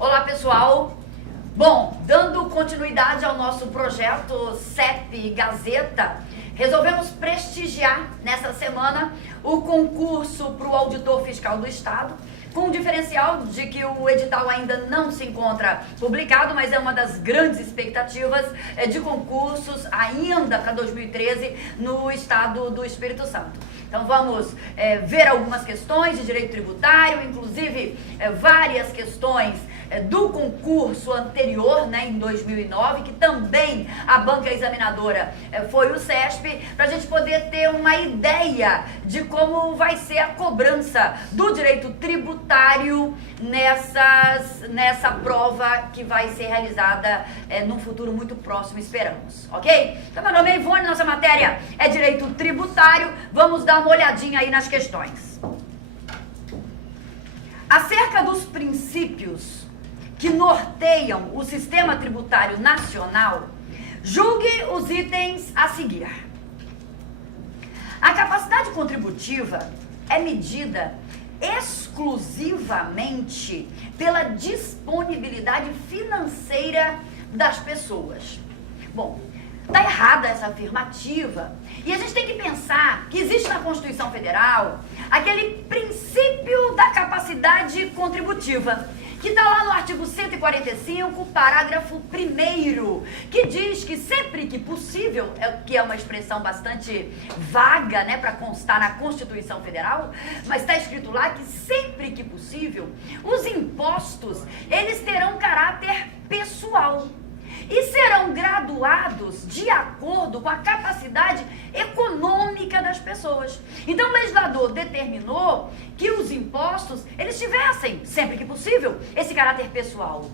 Olá, pessoal. Bom, dando continuidade ao nosso projeto CEP Gazeta, resolvemos prestigiar nessa semana o concurso para o Auditor Fiscal do Estado, com o diferencial de que o edital ainda não se encontra publicado, mas é uma das grandes expectativas de concursos ainda para 2013 no estado do Espírito Santo. Então vamos ver algumas questões de direito tributário, inclusive várias questões do concurso anterior, em 2009, que também a banca examinadora foi o CESP, para a gente poder ter uma ideia de como vai ser a cobrança do direito tributário nessa prova que vai ser realizada num futuro muito próximo, esperamos, ok? Então, meu nome é Ivone, nossa matéria é direito tributário, vamos dar uma olhadinha aí nas questões. Acerca dos princípios que norteiam o sistema tributário nacional, julgue os itens a seguir. A capacidade contributiva é medida exclusivamente pela disponibilidade financeira das pessoas. Bom, está errada essa afirmativa e a gente tem que pensar que existe na Constituição Federal aquele princípio da capacidade contributiva, que está lá no artigo 145, parágrafo 1º, que diz que sempre que possível, que é uma expressão bastante vaga, para constar na Constituição Federal, mas está escrito lá que sempre que possível, os impostos, eles terão caráter pessoal e serão graduados de acordo com a capacidade econômica das pessoas. Então o legislador determinou que os impostos, eles tivessem, sempre que possível, esse caráter pessoal,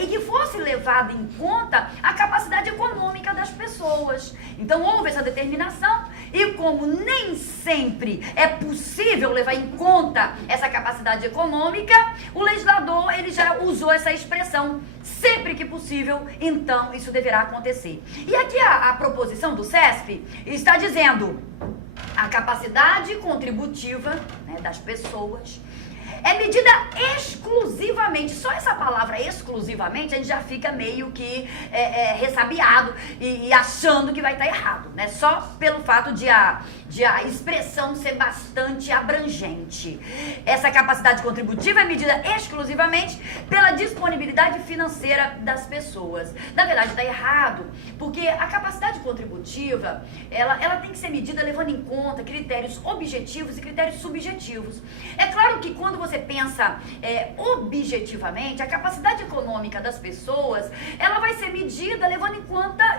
e que fosse levado em conta a capacidade econômica das pessoas. Então houve essa determinação e como nem sempre é possível levar em conta essa capacidade econômica, o legislador ele já usou essa expressão, sempre que possível, então isso deverá acontecer. E aqui a proposição do CESP está dizendo: a capacidade contributiva das pessoas é medida exclusivamente, só essa palavra exclusivamente, a gente já fica meio que ressabiado e achando que vai estar errado, só pelo fato de a expressão ser bastante abrangente. Essa capacidade contributiva é medida exclusivamente pela disponibilidade financeira das pessoas. Na verdade está errado, porque a capacidade contributiva, ela tem que ser medida levando em conta critérios objetivos e critérios subjetivos. É claro que quando você pensa objetivamente, a capacidade econômica das pessoas, ela vai ser medida levando em conta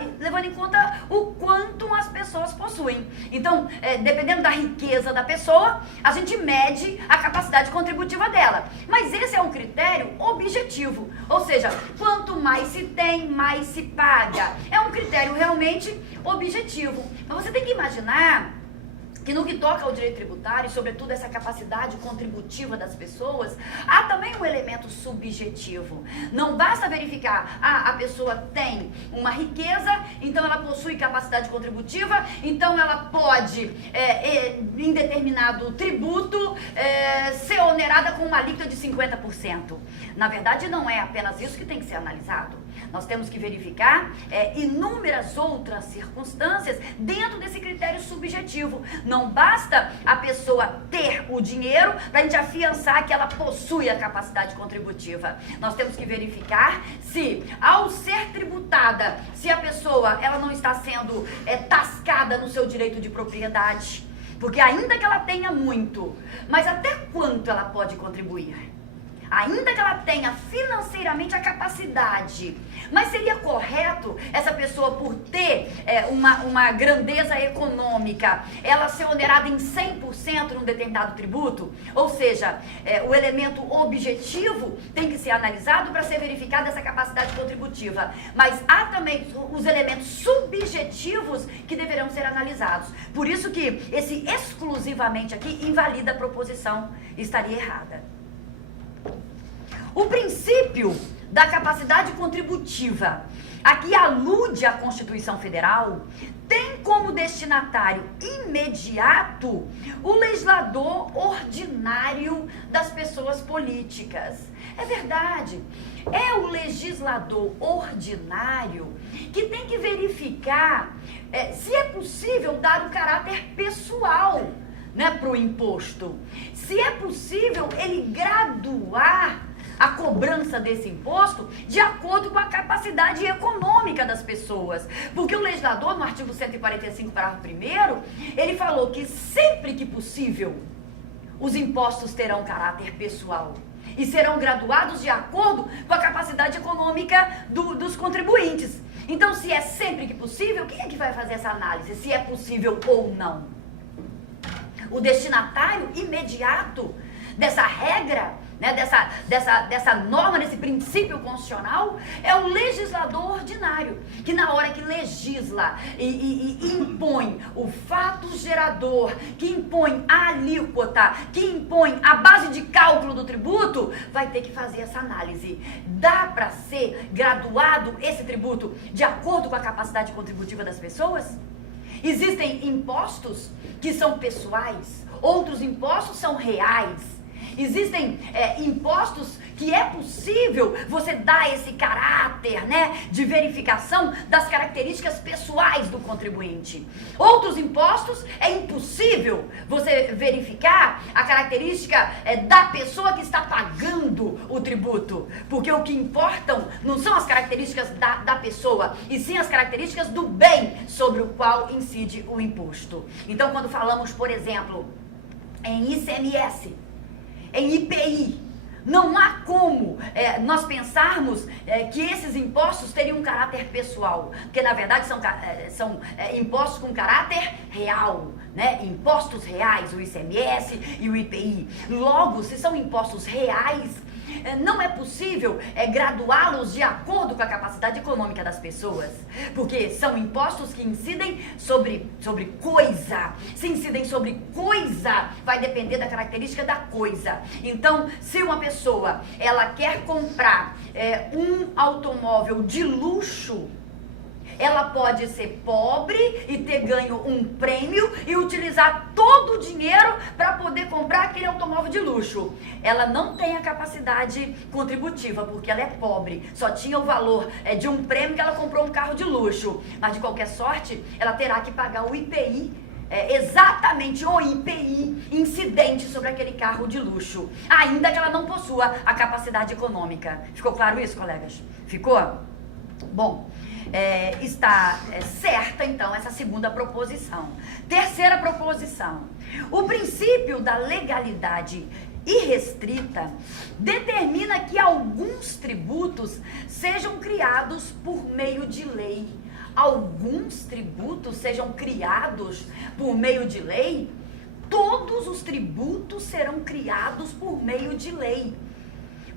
o quanto as pessoas possuem. Então, dependendo da riqueza da pessoa, a gente mede a capacidade contributiva dela. Mas esse é um critério objetivo, ou seja, quanto mais se tem, mais se paga. É um critério realmente objetivo. Mas você tem que imaginar que no que toca ao direito tributário, e sobretudo essa capacidade contributiva das pessoas, há também um elemento subjetivo. Não basta verificar, a pessoa tem uma riqueza, então ela possui capacidade contributiva, então ela pode, em determinado tributo, ser onerada com uma alíquota de 50%. Na verdade, não é apenas isso que tem que ser analisado. Nós temos que verificar inúmeras outras circunstâncias dentro desse critério subjetivo. Não basta a pessoa ter o dinheiro para a gente afiançar que ela possui a capacidade contributiva. Nós temos que verificar se, ao ser tributada, se a pessoa ela não está sendo tascada no seu direito de propriedade. Porque ainda que ela tenha muito, mas até quanto ela pode contribuir? Ainda que ela tenha financeiramente a capacidade, mas seria correto essa pessoa, por ter uma grandeza econômica, ela ser onerada em 100% num determinado tributo? Ou seja, o elemento objetivo tem que ser analisado para ser verificada essa capacidade contributiva, mas há também os elementos subjetivos que deverão ser analisados. Por isso que esse exclusivamente aqui invalida a proposição, estaria errada. O princípio da capacidade contributiva, a que alude a Constituição Federal, tem como destinatário imediato o legislador ordinário das pessoas políticas. É verdade, é o legislador ordinário que tem que verificar se é possível dar o caráter pessoal, né, para o imposto. Se é possível ele graduar a cobrança desse imposto de acordo com a capacidade econômica das pessoas. Porque o legislador, no artigo 145, parágrafo 1º, ele falou que sempre que possível, os impostos terão caráter pessoal e serão graduados de acordo com a capacidade econômica dos contribuintes. Então, se é sempre que possível, quem é que vai fazer essa análise? Se é possível ou não? O destinatário imediato dessa regra, né, dessa norma, desse princípio constitucional, é o legislador ordinário, que na hora que legisla e impõe o fato gerador, que impõe a alíquota, que impõe a base de cálculo do tributo, vai ter que fazer essa análise. Dá para ser graduado esse tributo de acordo com a capacidade contributiva das pessoas? Existem impostos que são pessoais, outros impostos são reais. Existem impostos que é possível você dar esse caráter, né, de verificação das características pessoais do contribuinte. Outros impostos é impossível você verificar a característica da pessoa que está pagando o tributo, porque o que importam não são as características da pessoa, e sim as características do bem sobre o qual incide o imposto. Então, quando falamos, por exemplo, em ICMS, em IPI, não há como nós pensarmos que esses impostos teriam um caráter pessoal, porque na verdade são impostos com caráter real, né? Impostos reais, o ICMS e o IPI. Logo, se são impostos reais, não é possível graduá-los de acordo com a capacidade econômica das pessoas, porque são impostos que incidem sobre coisa. Se incidem sobre coisa, vai depender da característica da coisa. Então, se uma pessoa ela quer comprar um automóvel de luxo, ela pode ser pobre e ter ganho um prêmio e utilizar todo o dinheiro para poder comprar aquele automóvel de luxo. Ela não tem a capacidade contributiva, porque ela é pobre. Só tinha o valor de um prêmio que ela comprou um carro de luxo. Mas, de qualquer sorte, ela terá que pagar o IPI, exatamente o IPI incidente sobre aquele carro de luxo, ainda que ela não possua a capacidade econômica. Ficou claro isso, colegas? Ficou? Bom, está certa, então, essa segunda proposição. Terceira proposição. O princípio da legalidade irrestrita determina que alguns tributos sejam criados por meio de lei. Alguns tributos sejam criados por meio de lei? Todos os tributos serão criados por meio de lei.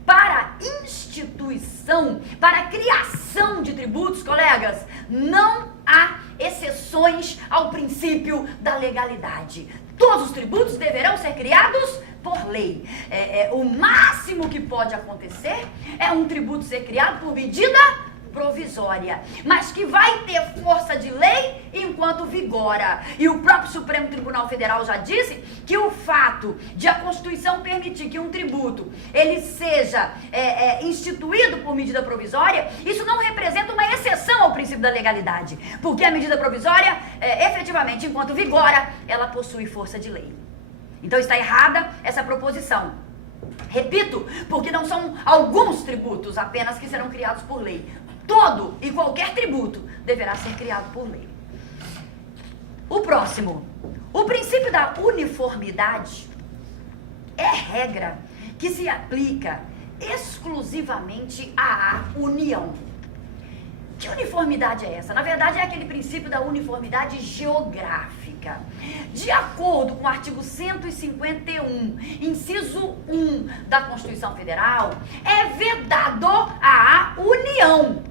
Para instituição, para criação de tributos, colegas, não há exceções ao princípio da legalidade. Todos os tributos deverão ser criados por lei. O máximo que pode acontecer é um tributo ser criado por medida provisória, mas que vai ter força de lei enquanto vigora. E o próprio Supremo Tribunal Federal já disse que o fato de a Constituição permitir que um tributo ele seja instituído por medida provisória, isso não representa uma exceção ao princípio da legalidade, porque a medida provisória, efetivamente, enquanto vigora, ela possui força de lei. Então está errada essa proposição. Repito, porque não são alguns tributos apenas que serão criados por lei. Todo e qualquer tributo deverá ser criado por lei. O próximo. O princípio da uniformidade é regra que se aplica exclusivamente à União. Que uniformidade é essa? Na verdade, é aquele princípio da uniformidade geográfica. De acordo com o artigo 151, inciso 1 da Constituição Federal, é vedado à União.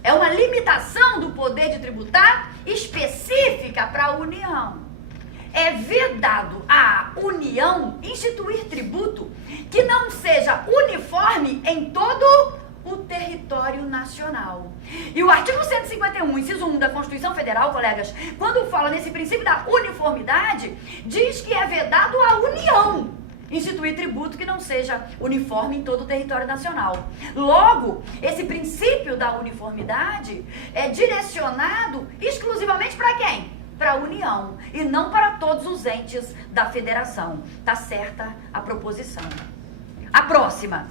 É uma limitação do poder de tributar específica para a União. É vedado à União instituir tributo que não seja uniforme em todo o território nacional. E o artigo 151, inciso 1 da Constituição Federal, colegas, quando fala nesse princípio da uniformidade, diz que é vedado à União instituir tributo que não seja uniforme em todo o território nacional. Logo, esse princípio da uniformidade é direcionado exclusivamente para quem? Para a União e não para todos os entes da federação. Tá certa a proposição. A próxima.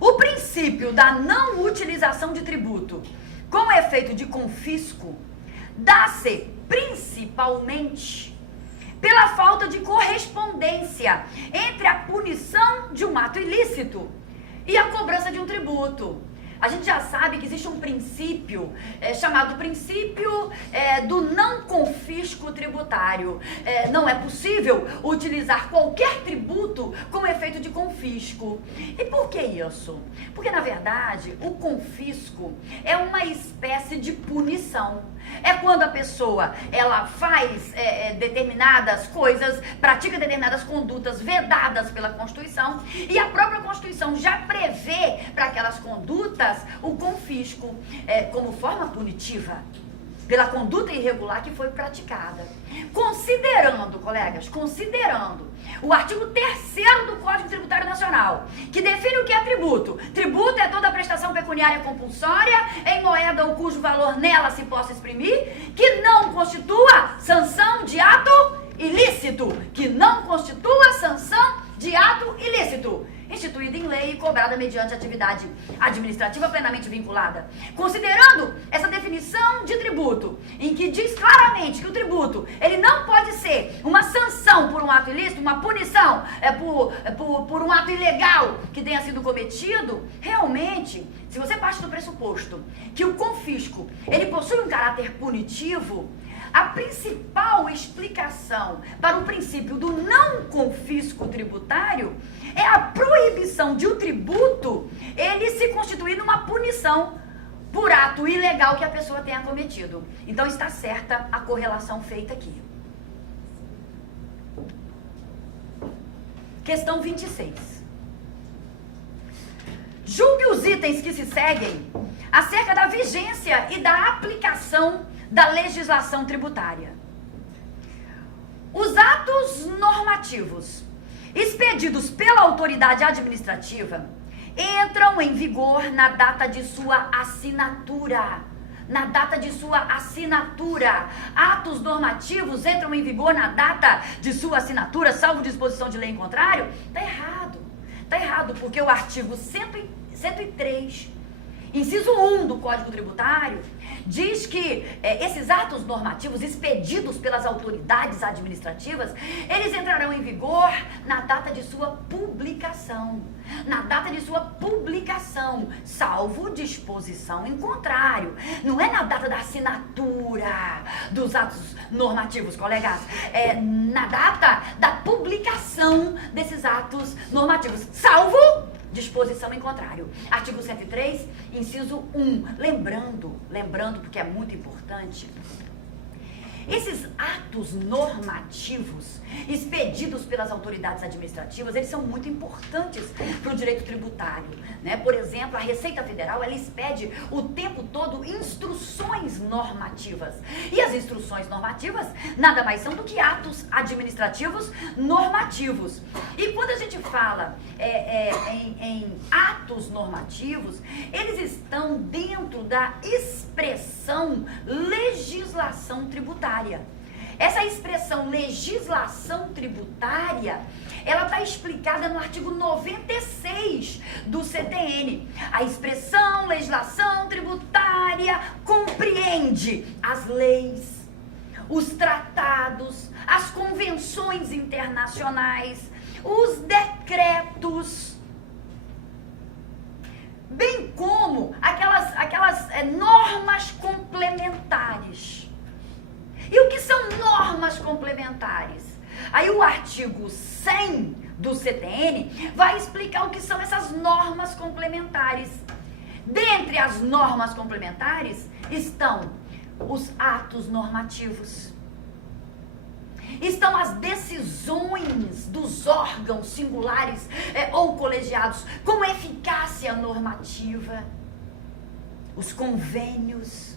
O princípio da não utilização de tributo com efeito de confisco dá-se principalmente pela falta de correspondência entre a punição de um ato ilícito e a cobrança de um tributo. A gente já sabe que existe um princípio chamado princípio do não confisco tributário. Não é possível utilizar qualquer tributo com efeito de confisco. E por que isso? Porque, na verdade, o confisco é uma espécie de punição. É quando a pessoa ela faz determinadas coisas, pratica determinadas condutas vedadas pela Constituição e a própria Constituição já prevê para aquelas condutas o confisco como forma punitiva pela conduta irregular que foi praticada. Considerando, colegas, o artigo 3º do Código Tributário Nacional, que define o que é tributo. Tributo é toda prestação pecuniária compulsória em moeda ou cujo valor nela se possa exprimir, que não constitua sanção de ato ilícito. Instituída em lei e cobrada mediante atividade administrativa plenamente vinculada. Considerando essa definição de tributo, em que diz claramente que o tributo, ele não pode ser uma sanção por um ato ilícito, uma punição por um ato ilegal que tenha sido cometido, realmente, se você parte do pressuposto que o confisco, ele possui um caráter punitivo, a principal explicação para o princípio do não confisco tributário é a proibição de o tributo ele se constituir numa punição por ato ilegal que a pessoa tenha cometido. Então está certa a correlação feita aqui. Questão 26. Julgue os itens que se seguem acerca da vigência e da aplicação da legislação tributária. Os atos normativos expedidos pela autoridade administrativa entram em vigor na data de sua assinatura. Atos normativos entram em vigor na data de sua assinatura, salvo disposição de lei em contrário? Tá errado, porque o artigo 103, inciso 1 do Código Tributário, diz que esses atos normativos expedidos pelas autoridades administrativas, eles entrarão em vigor na data de sua publicação. Salvo disposição em contrário. Não é na data da assinatura dos atos normativos, colegas. É na data da publicação desses atos normativos, salvo disposição em contrário. Artigo 103, inciso 1. Lembrando, porque é muito importante, esses atos normativos expedidos pelas autoridades administrativas, eles são muito importantes para o direito tributário, né? Por exemplo, a Receita Federal, ela expede o tempo todo instruções normativas. E as instruções normativas nada mais são do que atos administrativos normativos. E quando a gente fala em atos normativos, eles estão dentro da expressão legislação tributária. Essa expressão legislação tributária, ela está explicada no artigo 96 do CTN. A expressão legislação tributária compreende as leis, os tratados, as convenções internacionais, os decretos, bem como aquelas normas complementares. E o que são normas complementares? Aí o artigo 100 do CTN vai explicar o que são essas normas complementares. Dentre as normas complementares estão os atos normativos. Estão as decisões dos órgãos singulares ou colegiados com eficácia normativa. os convênios,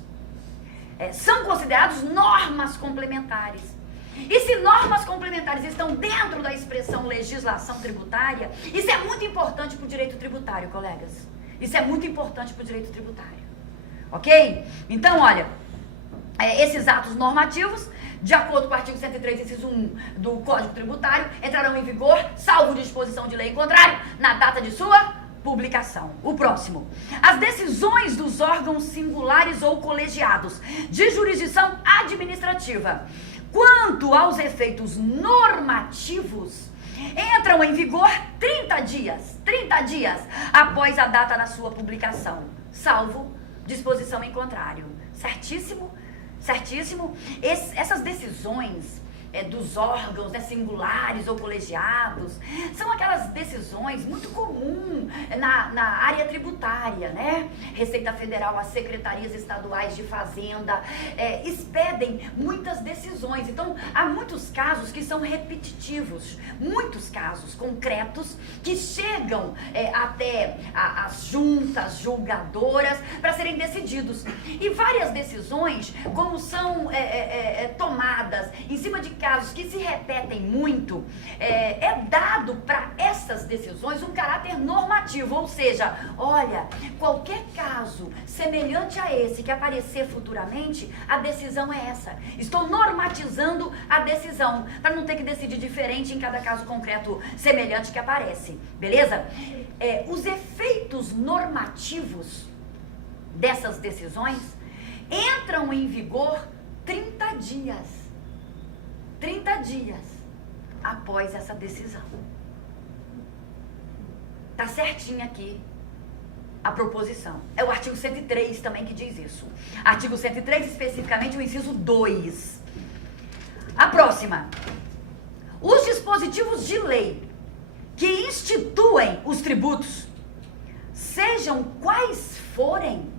são considerados normas complementares. E se normas complementares estão dentro da expressão legislação tributária, isso é muito importante para o direito tributário, colegas. Isso é muito importante para o direito tributário. Ok? Então, olha, esses atos normativos, de acordo com o artigo 103, inciso 1 do Código Tributário, entrarão em vigor, salvo disposição de lei em contrário, na data de sua publicação. O próximo. As decisões dos órgãos singulares ou colegiados de jurisdição administrativa, quanto aos efeitos normativos, entram em vigor 30 dias após a data da sua publicação, salvo disposição em contrário. Certíssimo? Certíssimo? Essas decisões dos órgãos, singulares ou colegiados, são aquelas decisões muito comuns na área tributária, né? Receita Federal, as secretarias estaduais de Fazenda expedem muitas decisões. Então, há muitos casos que são repetitivos, muitos casos concretos que chegam até as juntas julgadoras para serem decididos. E várias decisões, como são tomadas em cima de casos que se repetem muito, dado para essas decisões um caráter normativo, ou seja, olha, qualquer caso semelhante a esse que aparecer futuramente, a decisão é essa. Estou normatizando a decisão, para não ter que decidir diferente em cada caso concreto semelhante que aparece, beleza? Os efeitos normativos dessas decisões entram em vigor 30 dias após essa decisão. Tá certinho aqui a proposição. É o artigo 103 também que diz isso. Artigo 103, especificamente o inciso 2. A próxima. Os dispositivos de lei que instituem os tributos, sejam quais forem,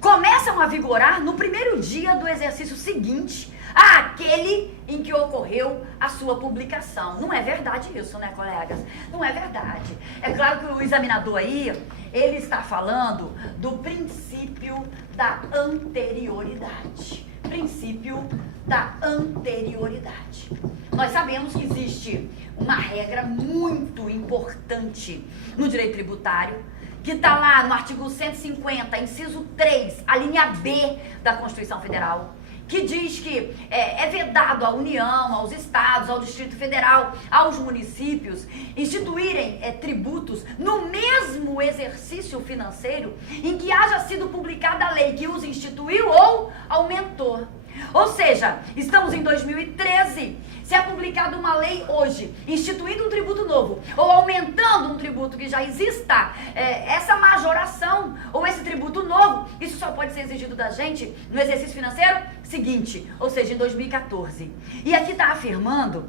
começam a vigorar no primeiro dia do exercício seguinte àquele em que ocorreu a sua publicação. Não é verdade isso, né, colegas? Não é verdade. É claro que o examinador aí, ele está falando do princípio da anterioridade. Princípio da anterioridade. Nós sabemos que existe uma regra muito importante no direito tributário, que está lá no artigo 150, inciso 3, a linha B da Constituição Federal, que diz que é vedado à União, aos estados, ao Distrito Federal, aos municípios, instituírem tributos no mesmo exercício financeiro em que haja sido publicada a lei que os instituiu ou aumentou. Ou seja, estamos em 2013, se é publicada uma lei hoje, instituindo um tributo novo, ou aumentando um tributo que já exista, essa majoração, ou esse tributo novo, isso só pode ser exigido da gente no exercício financeiro seguinte, ou seja, em 2014. E aqui está afirmando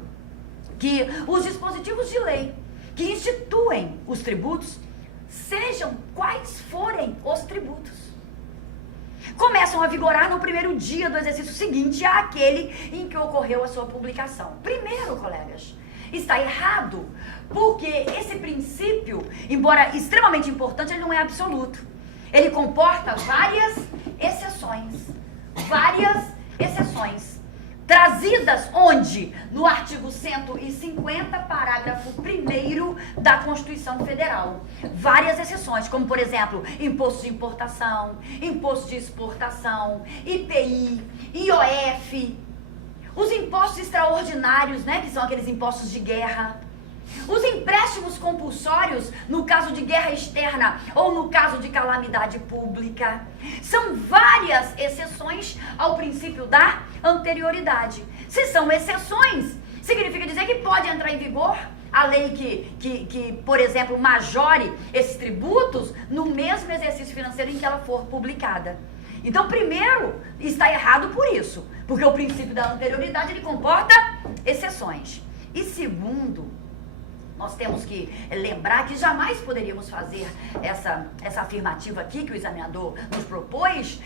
que os dispositivos de lei que instituem os tributos, sejam quais forem os tributos, começam a vigorar no primeiro dia do exercício seguinte àquele em que ocorreu a sua publicação. Primeiro, colegas, está errado, porque esse princípio, embora extremamente importante, ele não é absoluto. Ele comporta várias exceções, trazidas onde? No artigo 150, parágrafo 1º da Constituição Federal. Várias exceções, como por exemplo, imposto de importação, imposto de exportação, IPI, IOF, os impostos extraordinários, né, que são aqueles impostos de guerra, os empréstimos compulsórios no caso de guerra externa ou no caso de calamidade pública. São várias exceções ao princípio da anterioridade. Se são exceções, significa dizer que pode entrar em vigor a lei que, por exemplo, majore esses tributos no mesmo exercício financeiro em que ela for publicada. Então, primeiro, está errado por isso, porque o princípio da anterioridade ele comporta exceções. E segundo, nós temos que lembrar que jamais poderíamos fazer essa afirmativa aqui que o examinador nos propôs,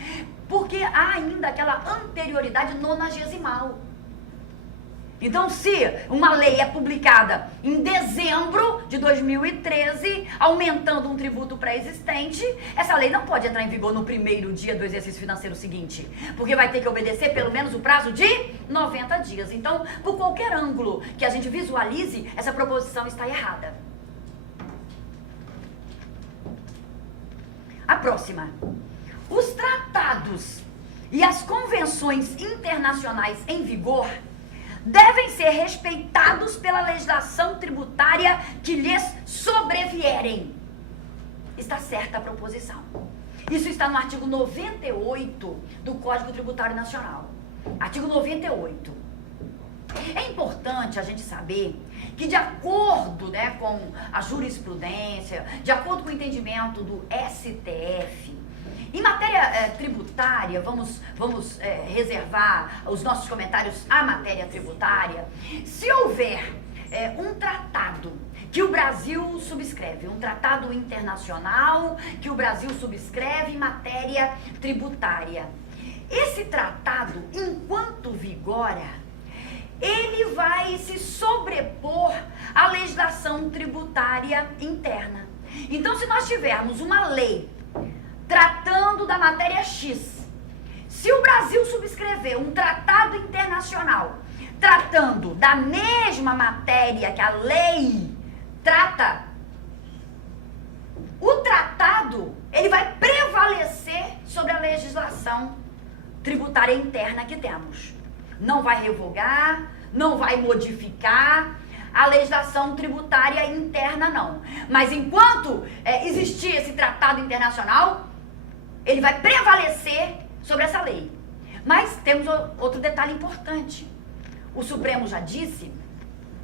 porque há ainda aquela anterioridade nonagesimal. Então, se uma lei é publicada em dezembro de 2013, aumentando um tributo pré-existente, essa lei não pode entrar em vigor no primeiro dia do exercício financeiro seguinte, porque vai ter que obedecer pelo menos o prazo de 90 dias. Então, por qualquer ângulo que a gente visualize, essa proposição está errada. A próxima. Os tratados e as convenções internacionais em vigor devem ser respeitados pela legislação tributária que lhes sobrevierem. Está certa a proposição. Isso está no artigo 98 do Código Tributário Nacional. Artigo 98. É importante a gente saber que, de acordo, né, com a jurisprudência, de acordo com o entendimento do STF, em matéria tributária, vamos reservar os nossos comentários à matéria tributária. Se houver um tratado que o Brasil subscreve, um tratado internacional que o Brasil subscreve em matéria tributária, esse tratado, enquanto vigora, ele vai se sobrepor à legislação tributária interna. Então, se nós tivermos uma lei tratando da matéria X, se o Brasil subscrever um tratado internacional tratando da mesma matéria que a lei trata, o tratado ele vai prevalecer sobre a legislação tributária interna que temos. Não vai revogar, não vai modificar a legislação tributária interna, não. Mas enquanto existir esse tratado internacional, ele vai prevalecer sobre essa lei. Mas temos outro detalhe importante. O Supremo já disse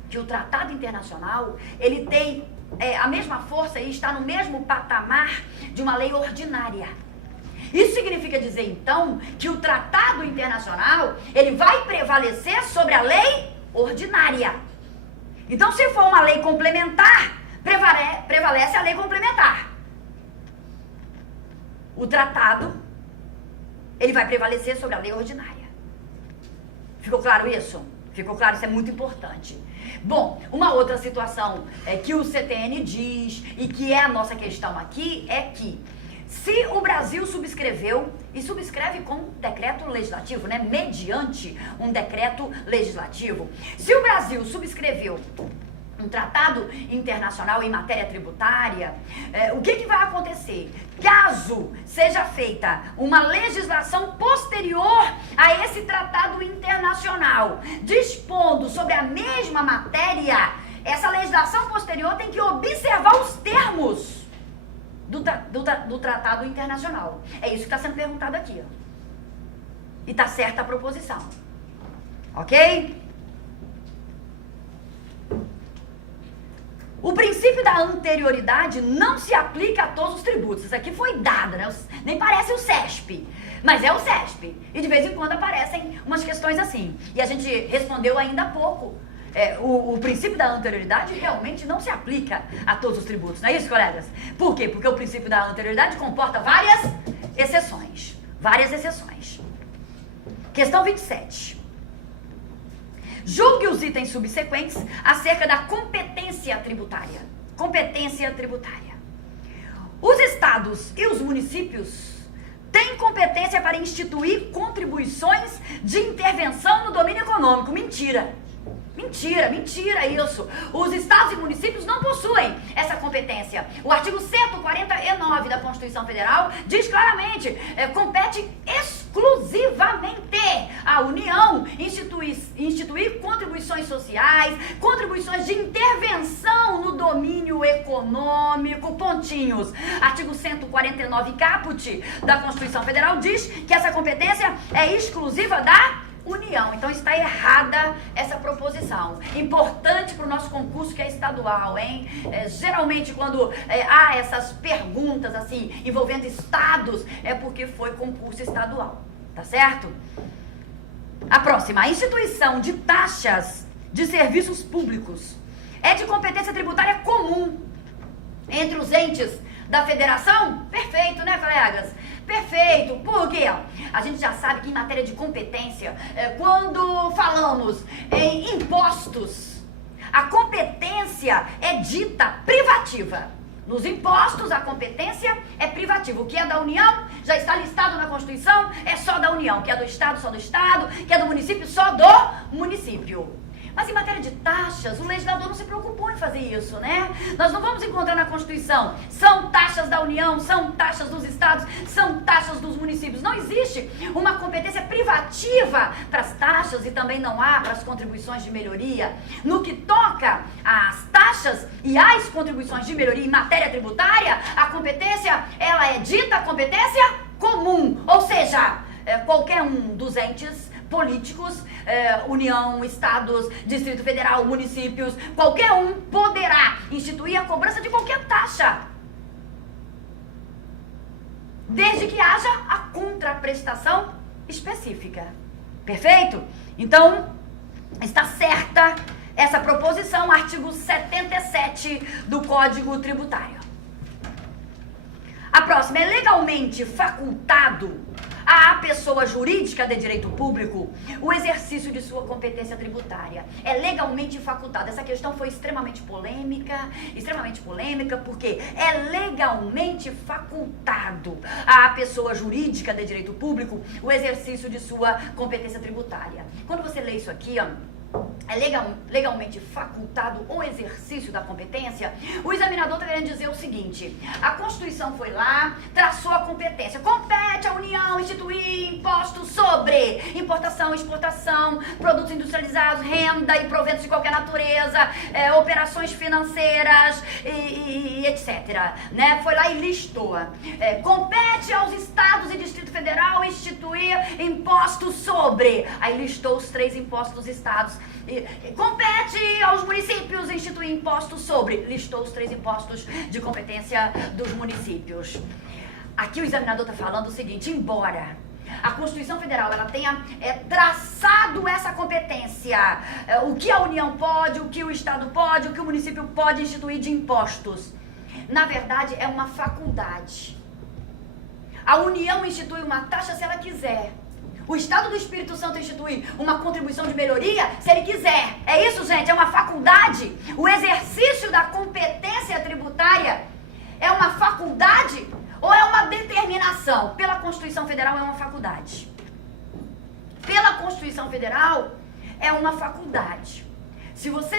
que o tratado internacional, ele tem a mesma força e está no mesmo patamar de uma lei ordinária. Isso significa dizer, então, que o tratado internacional, ele vai prevalecer sobre a lei ordinária. Então, se for uma lei complementar, prevalece a lei complementar. O tratado, ele vai prevalecer sobre a lei ordinária. Ficou claro isso? Ficou claro? Isso é muito importante. Bom, uma outra situação que o CTN diz e que é a nossa questão aqui é que se o Brasil subscreveu, e subscreve com decreto legislativo, né? Mediante um decreto legislativo. Se o Brasil subscreveu um tratado internacional em matéria tributária, o que vai acontecer? Caso seja feita uma legislação posterior a esse tratado internacional, dispondo sobre a mesma matéria, essa legislação posterior tem que observar os termos do tratado internacional. É isso que está sendo perguntado aqui, ó. E está certa a proposição. Ok? O princípio da anterioridade não se aplica a todos os tributos. Isso aqui foi dado, né? Nem parece o CESP, mas é o CESP. E de vez em quando aparecem umas questões assim. E a gente respondeu ainda há pouco. O princípio da anterioridade realmente não se aplica a todos os tributos, não é isso, colegas? Por quê? Porque o princípio da anterioridade comporta várias exceções. Várias exceções. Questão 27. Julgue os itens subsequentes acerca da competência tributária. Competência tributária. Os estados e os municípios têm competência para instituir contribuições de intervenção no domínio econômico. Mentira. Mentira, mentira isso. Os estados e municípios não possuem essa competência. O artigo 149 da Constituição Federal diz claramente, compete exclusivamente à União instituir contribuições sociais, contribuições de intervenção no domínio econômico, pontinhos. Artigo 149 caput da Constituição Federal diz que essa competência é exclusiva da União. Então está errada essa proposição. Importante para o nosso concurso que é estadual, hein? Geralmente quando há essas perguntas assim, envolvendo estados, é porque foi concurso estadual, tá certo? A próxima, a instituição de taxas de serviços públicos é de competência tributária comum entre os entes da federação? Perfeito, né, colegas? Perfeito, porque a gente já sabe que em matéria de competência, quando falamos em impostos, a competência é dita privativa. Nos impostos, a competência é privativa. O que é da União já está listado na Constituição, é só da União. O que é do Estado, só do Estado. O que é do município, só do município. Mas em matéria de taxas, o legislador não se preocupou em fazer isso, né? Nós não vamos encontrar na Constituição, são taxas da União, são taxas dos estados, são taxas dos municípios. Não existe uma competência privativa para as taxas e também não há para as contribuições de melhoria. No que toca às taxas e às contribuições de melhoria em matéria tributária, a competência, ela é dita competência comum, ou seja, qualquer um dos entes políticos, União, estados, Distrito Federal, municípios, qualquer um poderá instituir a cobrança de qualquer taxa, desde que haja a contraprestação específica. Perfeito? Então, está certa essa proposição, artigo 77 do Código Tributário. A próxima é legalmente facultado à pessoa jurídica de direito público o exercício de sua competência tributária. É legalmente facultado. Essa questão foi extremamente polêmica, porque é legalmente facultado à pessoa jurídica de direito público o exercício de sua competência tributária. Quando você lê isso aqui, é legalmente facultado o exercício da competência, o examinador está querendo dizer o seguinte: a Constituição foi lá, traçou a competência, compete à União instituir impostos sobre importação, exportação, produtos industrializados, renda e proventos de qualquer natureza, operações financeiras e etc. Né? Foi lá e listou. Compete aos estados e Distrito Federal instituir impostos sobre. Aí listou os 3 impostos dos estados. Compete aos municípios instituir impostos sobre. Listou os 3 impostos de competência dos municípios. Aqui o examinador está falando o seguinte: embora a Constituição Federal ela tenha traçado essa competência, o que a União pode, o que o Estado pode, o que o município pode instituir de impostos, na verdade é uma faculdade. A União institui uma taxa se ela quiser. O Estado do Espírito Santo institui uma contribuição de melhoria se ele quiser. É isso, gente, é uma faculdade. O exercício da competência tributária é uma faculdade ou é uma determinação? Pela Constituição Federal é uma faculdade. Pela Constituição Federal é uma faculdade. Se você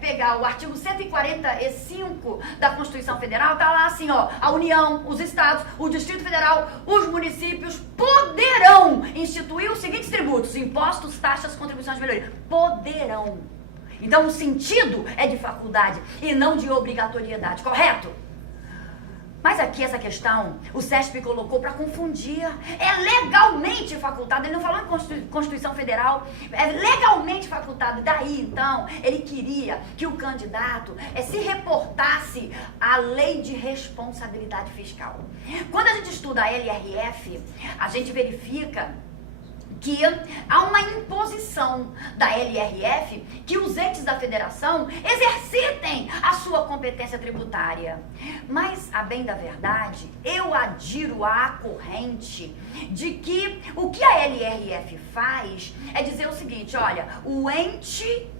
pegar o artigo 145 da Constituição Federal, tá lá assim, ó: a União, os estados, o Distrito Federal, os municípios poderão instituir os seguintes tributos: impostos, taxas, contribuições de melhoria. Poderão. Então o sentido é de faculdade e não de obrigatoriedade, correto? Mas aqui essa questão, o CESP colocou para confundir. É legalmente facultado, ele não falou em Constituição Federal, é legalmente facultado. Daí, então, ele queria que o candidato se reportasse à lei de responsabilidade fiscal. Quando a gente estuda a LRF, a gente verifica que há uma imposição da LRF que os entes da federação exercitem a sua competência tributária. Mas, a bem da verdade, eu adiro à corrente de que o que a LRF faz é dizer o seguinte: olha, o ente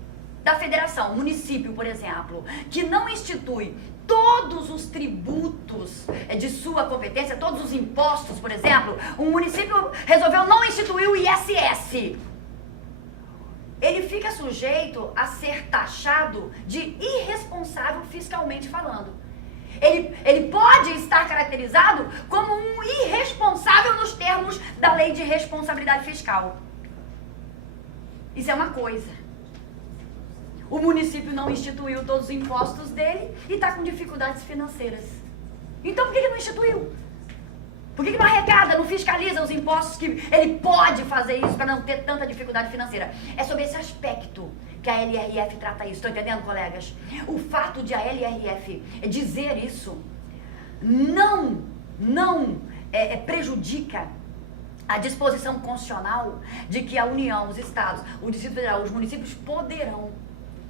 da federação, município, por exemplo, que não institui todos os tributos de sua competência, todos os impostos, por exemplo, um município resolveu não instituir o ISS. Ele fica sujeito a ser taxado de irresponsável fiscalmente falando. Ele pode estar caracterizado como um irresponsável nos termos da lei de responsabilidade fiscal. Isso é uma coisa. O município não instituiu todos os impostos dele e está com dificuldades financeiras. Então por que não instituiu? Por que não arrecada, não fiscaliza os impostos que ele pode fazer isso para não ter tanta dificuldade financeira? É sobre esse aspecto que a LRF trata isso. Estão entendendo, colegas? O fato de a LRF dizer isso não prejudica a disposição constitucional de que a União, os estados, o Distrito Federal, os municípios poderão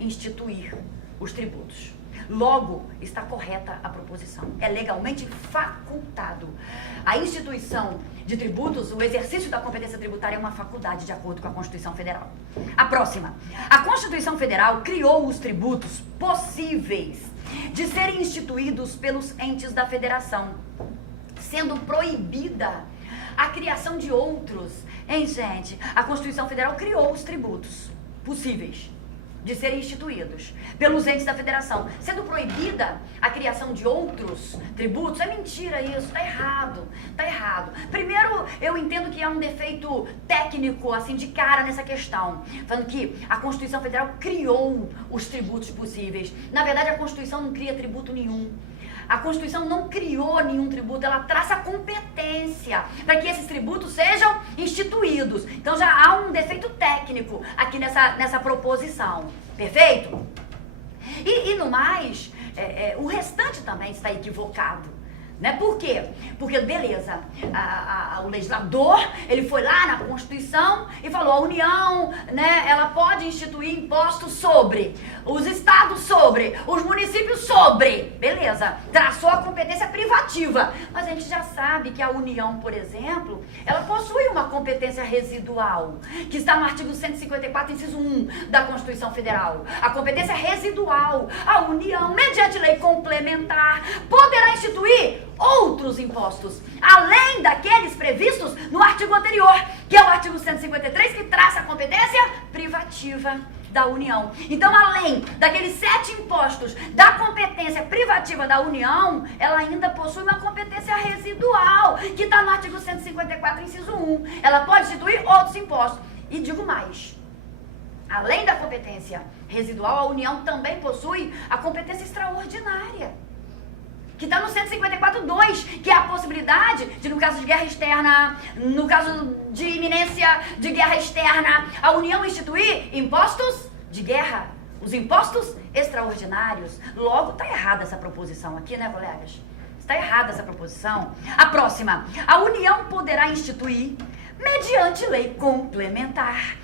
instituir os tributos. Logo, está correta a proposição. É legalmente facultado. A instituição de tributos, o exercício da competência tributária é uma faculdade, de acordo com a Constituição Federal. A próxima. A Constituição Federal criou os tributos possíveis de serem instituídos pelos entes da federação, sendo proibida a criação de outros. Hein, gente? A Constituição Federal criou os tributos possíveis de serem instituídos pelos entes da federação, sendo proibida a criação de outros tributos. É mentira isso, tá errado, tá errado. Primeiro, eu entendo que há um defeito técnico, assim, de cara nessa questão, falando que a Constituição Federal criou os tributos possíveis. Na verdade, a Constituição não cria tributo nenhum. A Constituição não criou nenhum tributo, ela traça a competência para que esses tributos sejam instituídos. Então já há um defeito técnico aqui nessa proposição. Perfeito? E no mais, o restante também está equivocado. Né? Por quê? Porque, beleza, o legislador, ele foi lá na Constituição e falou, a União, né, ela pode instituir impostos sobre, os estados sobre, os municípios sobre, beleza, traçou a competência privativa, mas a gente já sabe que a União, por exemplo, ela possui uma competência residual, que está no artigo 154, inciso 1 da Constituição Federal. A competência residual, a União, mediante lei complementar, poderá instituir outros impostos, além daqueles previstos no artigo anterior, que é o artigo 153, que traça a competência privativa da União. Então, além daqueles 7 impostos da competência privativa da União, ela ainda possui uma competência residual, que está no artigo 154, inciso 1. Ela pode instituir outros impostos. E digo mais, além da competência residual, a União também possui a competência extraordinária, que está no 154.2, que é a possibilidade de, no caso de guerra externa, no caso de iminência de guerra externa, a União instituir impostos de guerra, os impostos extraordinários. Logo, está errada essa proposição aqui, né, colegas? Está errada essa proposição. A próxima. A União poderá instituir, mediante lei complementar,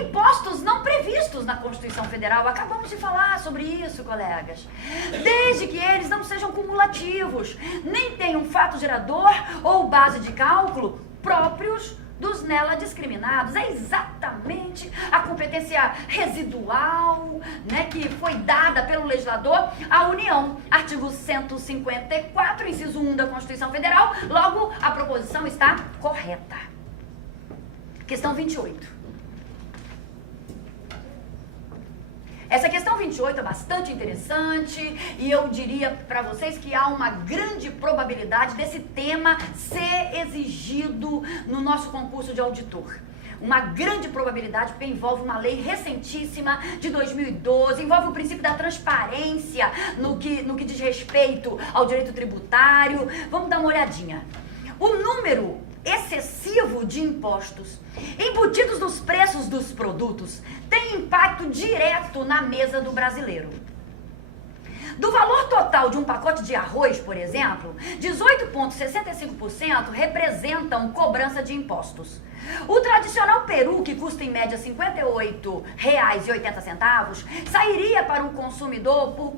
impostos não previstos na Constituição Federal. Acabamos de falar sobre isso, colegas. Desde que eles não sejam cumulativos, nem tenham fato gerador ou base de cálculo próprios dos nela discriminados. É exatamente a competência residual, né, que foi dada pelo legislador à União. Artigo 154, inciso 1 da Constituição Federal. Logo, a proposição está correta. Questão 28. Essa questão 28 é bastante interessante e eu diria para vocês que há uma grande probabilidade desse tema ser exigido no nosso concurso de auditor. Uma grande probabilidade, porque envolve uma lei recentíssima de 2012, envolve o princípio da transparência no que diz respeito ao direito tributário. Vamos dar uma olhadinha. O número excessivo de impostos embutidos nos preços dos produtos tem impacto direto na mesa do brasileiro. Do valor total de um pacote de arroz, por exemplo, 18,65% representam cobrança de impostos. O tradicional peru, que custa em média R$ 58,80, sairia para o consumidor por R$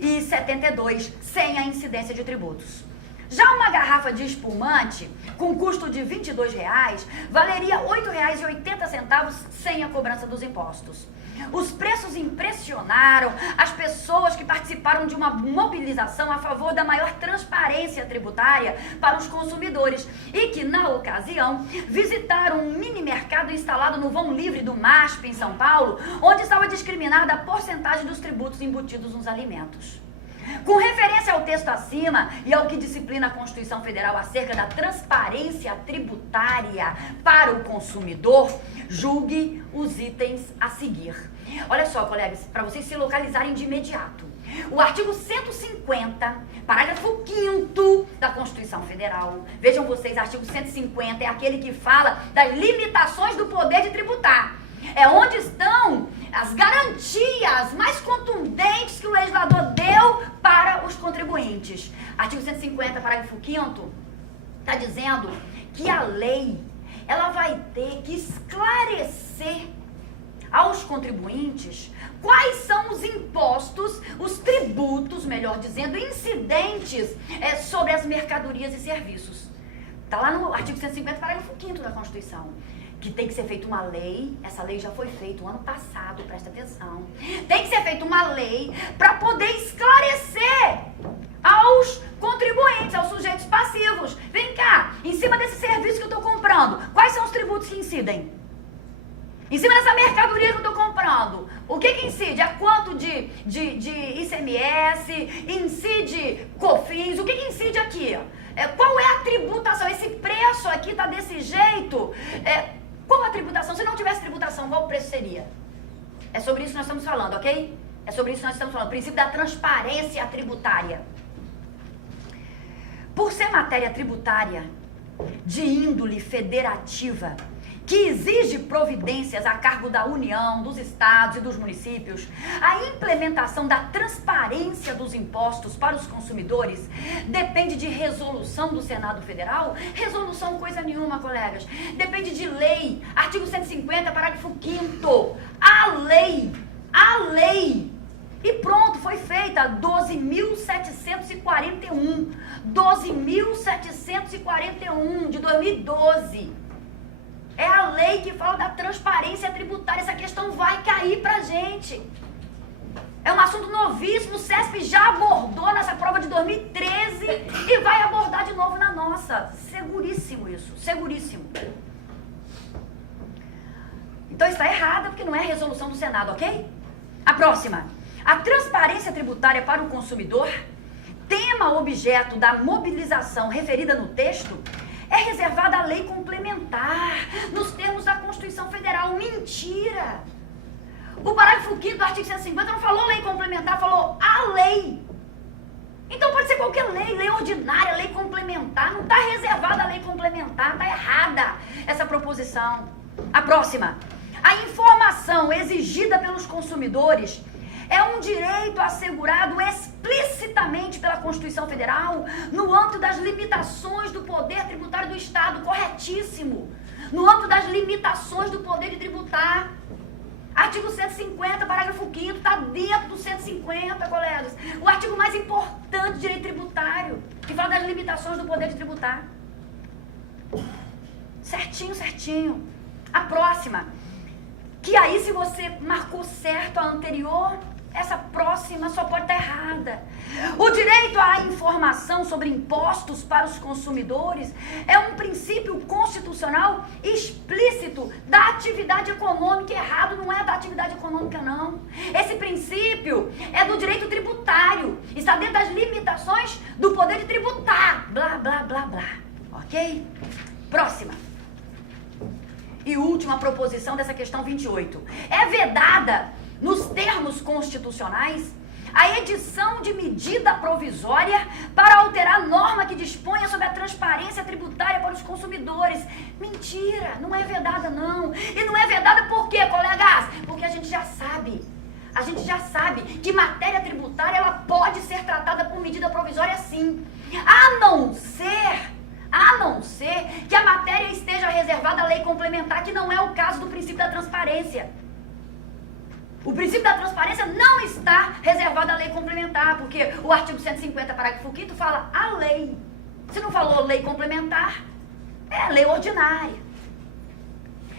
41,72, sem a incidência de tributos. Já uma garrafa de espumante, com custo de R$ 22,00, valeria R$ 8,80 sem a cobrança dos impostos. Os preços impressionaram as pessoas que participaram de uma mobilização a favor da maior transparência tributária para os consumidores e que, na ocasião, visitaram um mini mercado instalado no vão livre do MASP, em São Paulo, onde estava discriminada a porcentagem dos tributos embutidos nos alimentos. Com referência ao texto acima e ao que disciplina a Constituição Federal acerca da transparência tributária para o consumidor, julgue os itens a seguir. Olha só, colegas, para vocês se localizarem de imediato. O artigo 150, parágrafo 5º da Constituição Federal. Vejam vocês, artigo 150 é aquele que fala das limitações do poder de tributar. É onde estão as garantias mais contundentes que o legislador deu para os contribuintes. Artigo 150, parágrafo 5º, está dizendo que a lei, ela vai ter que esclarecer aos contribuintes quais são os impostos, os tributos, melhor dizendo, incidentes sobre as mercadorias e serviços. Está lá no artigo 150, parágrafo 5º da Constituição. Que tem que ser feita uma lei, essa lei já foi feita o ano passado, presta atenção. Tem que ser feita uma lei para poder esclarecer aos contribuintes, aos sujeitos passivos. Vem cá, em cima desse serviço que eu estou comprando, quais são os tributos que incidem? Em cima dessa mercadoria que eu estou comprando, o que incide? A quanto de ICMS, incide COFINS, o que incide aqui? Qual é a tributação? Esse preço aqui está desse jeito. Qual a tributação? Se não tivesse tributação, qual o preço seria? É sobre isso que nós estamos falando, ok? É sobre isso que nós estamos falando. O princípio da transparência tributária. Por ser matéria tributária de índole federativa, que exige providências a cargo da União, dos estados e dos municípios, a implementação da transparência dos impostos para os consumidores depende de resolução do Senado Federal? Resolução coisa nenhuma, colegas. Depende de lei. Artigo 150, parágrafo 5º. A lei. E pronto, foi feita 12.741. 12.741 de 2012. É a lei que fala da transparência tributária. Essa questão vai cair pra gente. É um assunto novíssimo. O CESP já abordou nessa prova de 2013 e vai abordar de novo na nossa. Seguríssimo isso, seguríssimo. Então está errada porque não é resolução do Senado, ok? A próxima. A transparência tributária para o consumidor, tema objeto da mobilização referida no texto, é reservada à lei complementar, nos termos da Constituição Federal. Mentira! O parágrafo 5º do artigo 150 não falou lei complementar, falou a lei. Então pode ser qualquer lei ordinária, lei complementar, não está reservada a lei complementar, está errada essa proposição. A próxima. A informação exigida pelos consumidores é um direito assegurado explicitamente pela Constituição Federal no âmbito das limitações do poder tributário do Estado. Corretíssimo. No âmbito das limitações do poder de tributar. Artigo 150, parágrafo 5º, está dentro do 150, colegas. O artigo mais importante do direito tributário, que fala das limitações do poder de tributar. Certinho, certinho. A próxima. Que aí, se você marcou certo a anterior, essa próxima só pode estar errada. O direito à informação sobre impostos para os consumidores é um princípio constitucional explícito da atividade econômica. Errado não é da atividade econômica, não. Esse princípio é do direito tributário. Está dentro das limitações do poder de tributar. Blá, blá, blá, blá. Ok? Próxima. E última proposição dessa questão 28. É vedada, nos termos constitucionais, a edição de medida provisória para alterar a norma que disponha sobre a transparência tributária para os consumidores. Mentira, não é vedada não. E não é vedada por quê, colegas? Porque a gente já sabe que matéria tributária ela pode ser tratada por medida provisória sim. A não ser que a matéria esteja reservada à lei complementar, que não é o caso do princípio da transparência. O princípio da transparência não está reservado à lei complementar, porque o artigo 150, parágrafo 5º, fala a lei. Se não falou lei complementar, é lei ordinária.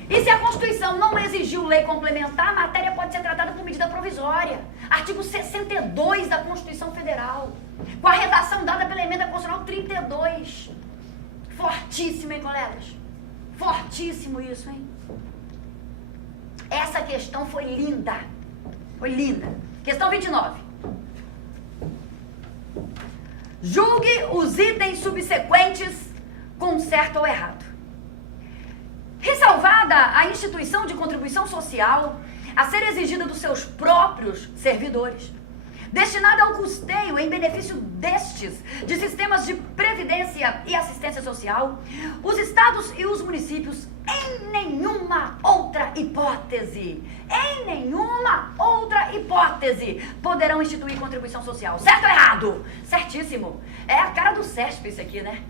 E se a Constituição não exigiu lei complementar, a matéria pode ser tratada por medida provisória. Artigo 62 da Constituição Federal, com a redação dada pela emenda constitucional 32. Fortíssimo, hein, colegas? Fortíssimo isso, hein? Essa questão foi linda. Foi linda. Questão 29. Julgue os itens subsequentes com certo ou errado. Ressalvada a instituição de contribuição social a ser exigida dos seus próprios servidores, destinada ao custeio em benefício destes de sistemas de previdência e assistência social, os estados e os municípios, em nenhuma outra hipótese, poderão instituir contribuição social. Certo ou errado? Certíssimo. É a cara do CESP isso aqui, né?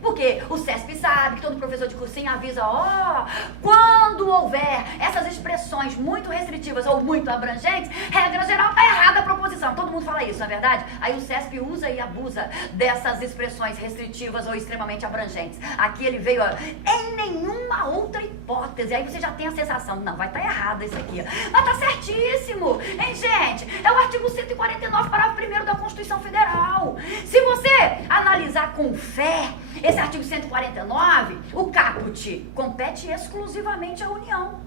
Porque o CESP sabe que todo professor de cursinho avisa, quando houver essas expressões muito restritivas ou muito abrangentes, regra geral, tá errada a proposição. Todo mundo fala isso, não é verdade? Aí o CESP usa e abusa dessas expressões restritivas ou extremamente abrangentes. Aqui ele veio, em nenhuma outra hipótese. Aí você já tem a sensação, não, vai estar errado isso aqui. Mas tá certíssimo, hein, gente? É o artigo 149, parágrafo 1º da Constituição Federal. Se você analisar com fé esse artigo 149, o caput compete exclusivamente à União.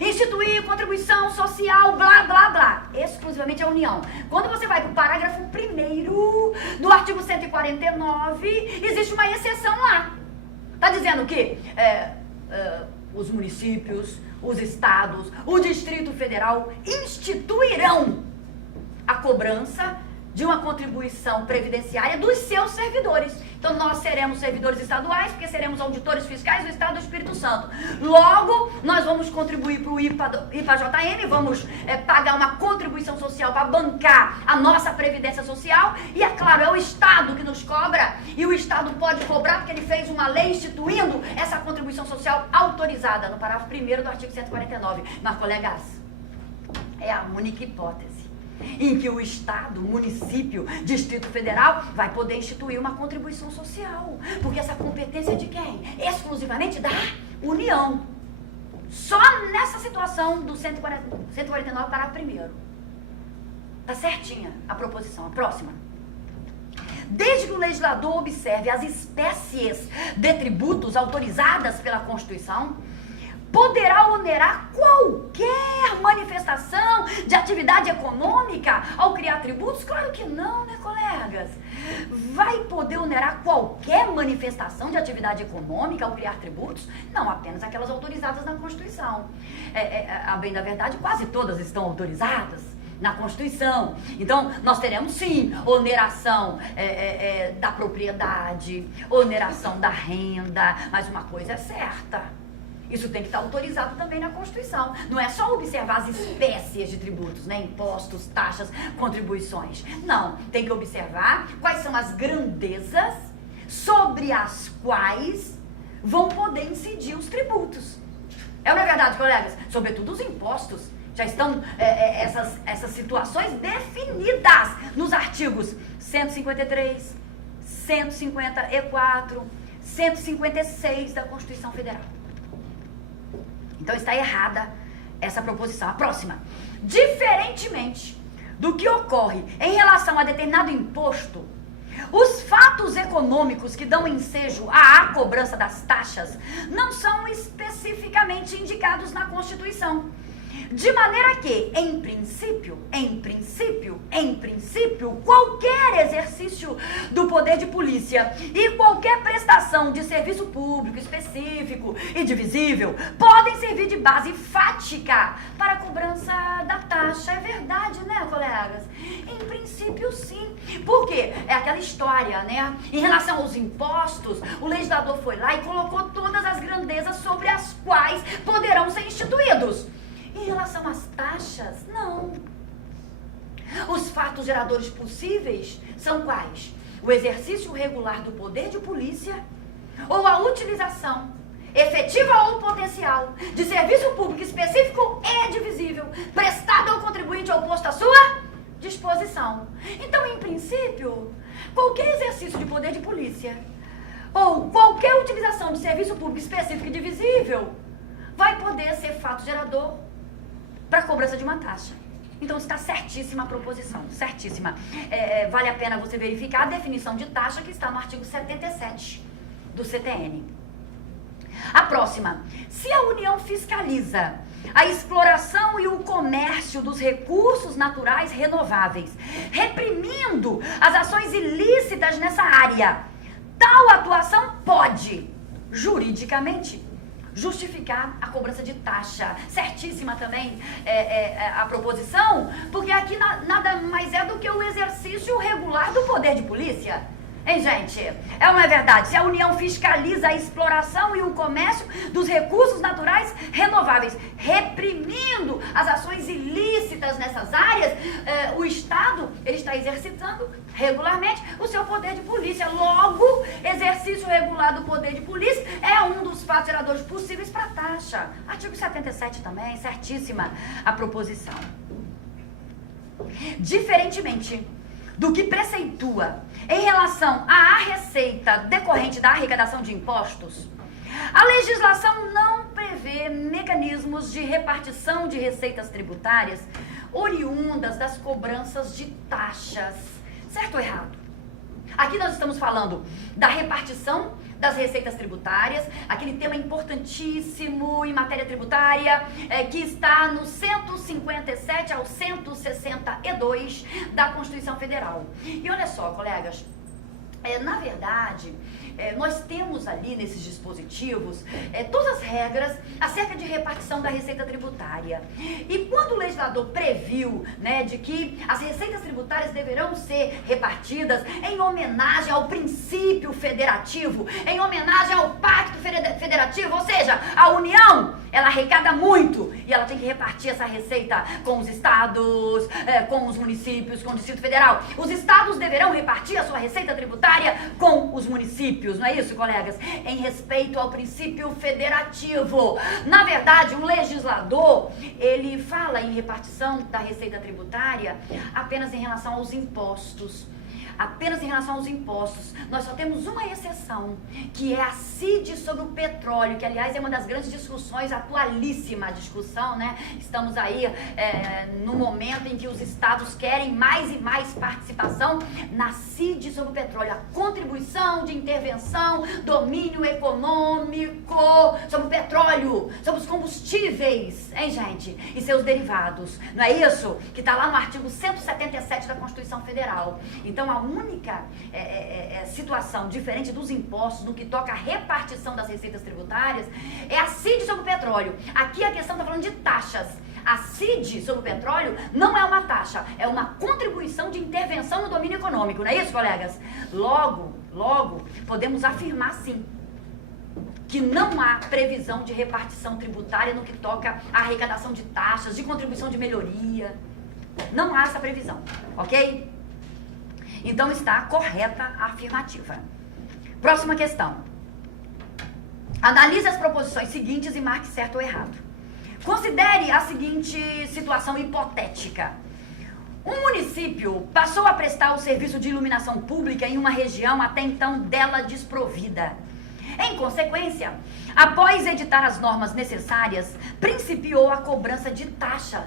Instituir contribuição social, blá, blá, blá, exclusivamente à União. Quando você vai para o parágrafo 1º do artigo 149, existe uma exceção lá. Está dizendo que os municípios, os estados, o Distrito Federal instituirão a cobrança de uma contribuição previdenciária dos seus servidores. Então nós seremos servidores estaduais, porque seremos auditores fiscais do Estado do Espírito Santo. Logo, nós vamos contribuir para o IPA-JM, vamos pagar uma contribuição social para bancar a nossa previdência social. E é claro, é o Estado que nos cobra, e o Estado pode cobrar porque ele fez uma lei instituindo essa contribuição social autorizada, no parágrafo 1º do artigo 149. Mas, colegas, é a única hipótese em que o Estado, município, Distrito Federal vai poder instituir uma contribuição social. Porque essa competência é de quem? Exclusivamente da União. Só nessa situação do 149, parágrafo 1º. Tá certinha a proposição. A próxima. Desde que o legislador observe as espécies de tributos autorizadas pela Constituição, poderá onerar qualquer manifestação de atividade econômica ao criar tributos? Claro que não, né, colegas? Vai poder onerar qualquer manifestação de atividade econômica ao criar tributos? Não, apenas aquelas autorizadas na Constituição. A bem da verdade, quase todas estão autorizadas na Constituição. Então, nós teremos sim oneração da propriedade, oneração da renda, mas uma coisa é certa: isso tem que estar autorizado também na Constituição. Não é só observar as espécies de tributos, né? Impostos, taxas, contribuições. Não, tem que observar quais são as grandezas sobre as quais vão poder incidir os tributos. Não é verdade, colegas? Sobretudo os impostos. Já estão essas situações definidas nos artigos 153, 154, 156 da Constituição Federal. Então está errada essa proposição. A próxima. Diferentemente do que ocorre em relação a determinado imposto, os fatos econômicos que dão ensejo à cobrança das taxas não são especificamente indicados na Constituição. De maneira que, em princípio, qualquer exercício do poder de polícia e qualquer prestação de serviço público específico e divisível podem servir de base fática para a cobrança da taxa. É verdade, né, colegas? Em princípio, sim. Por quê? É aquela história, né? Em relação aos impostos, o legislador foi lá e colocou todas as grandezas sobre as quais poderão ser instituídos. Em relação às taxas, não. Os fatos geradores possíveis são quais? O exercício regular do poder de polícia ou a utilização efetiva ou potencial de serviço público específico e divisível prestado ao contribuinte ou posto à sua disposição. Então, em princípio, qualquer exercício de poder de polícia ou qualquer utilização de serviço público específico e divisível vai poder ser fato gerador para a cobrança de uma taxa. Então está certíssima a proposição, certíssima. Vale a pena você verificar a definição de taxa que está no artigo 77 do CTN. A próxima. Se a União fiscaliza a exploração e o comércio dos recursos naturais renováveis, reprimindo as ações ilícitas nessa área, tal atuação pode, juridicamente, justificar a cobrança de taxa. Certíssima também a proposição, porque aqui nada mais é do que o exercício regular do poder de polícia. Hein, gente? É ou não é verdade? Se a União fiscaliza a exploração e o comércio dos recursos naturais renováveis, reprimindo as ações ilícitas nessas áreas, o Estado ele está exercitando regularmente o seu poder de polícia. Logo, exercício regular do poder de polícia é um dos fatos geradores possíveis para a taxa. Artigo 77 também, certíssima a proposição. Diferentemente do que preceitua em relação à receita decorrente da arrecadação de impostos, a legislação não prevê mecanismos de repartição de receitas tributárias oriundas das cobranças de taxas. Certo ou errado? Aqui nós estamos falando da repartição das receitas tributárias, aquele tema importantíssimo em matéria tributária, que está no 157 ao 162 da Constituição Federal. E olha só, colegas, na verdade, nós temos ali nesses dispositivos todas as regras acerca de repartição da receita tributária. E quando o legislador previu, né, de que as receitas tributárias deverão ser repartidas em homenagem ao princípio federativo, em homenagem ao pacto federativo, ou seja, a União, ela arrecada muito e ela tem que repartir essa receita com os estados, com os municípios, com o Distrito Federal. Os estados deverão repartir a sua receita tributária com os municípios, não é isso, colegas? Em respeito ao princípio federativo. Na verdade, o legislador, ele fala em repartição da receita tributária apenas em relação aos impostos. Apenas em relação aos impostos. Nós só temos uma exceção, que é a CID sobre o petróleo, que aliás é uma das grandes discussões, atualíssima discussão, né? Estamos aí no momento em que os estados querem mais e mais participação na CID sobre o petróleo, a contribuição de intervenção, domínio econômico sobre o petróleo, sobre os combustíveis, hein, gente? E seus derivados. Não é isso? Que está lá no artigo 177 da Constituição Federal. Então, a única situação diferente dos impostos no que toca à repartição das receitas tributárias é a CID sobre o petróleo. Aqui a questão está falando de taxas. A CID sobre o petróleo não é uma taxa, é uma contribuição de intervenção no domínio econômico, não é isso, colegas? Logo, podemos afirmar sim que não há previsão de repartição tributária no que toca à arrecadação de taxas, de contribuição de melhoria. Não há essa previsão, ok? Então está correta a afirmativa. Próxima questão. Analise as proposições seguintes e marque certo ou errado. Considere a seguinte situação hipotética. Um município passou a prestar o serviço de iluminação pública em uma região até então dela desprovida. Em consequência, após editar as normas necessárias, principiou a cobrança de taxa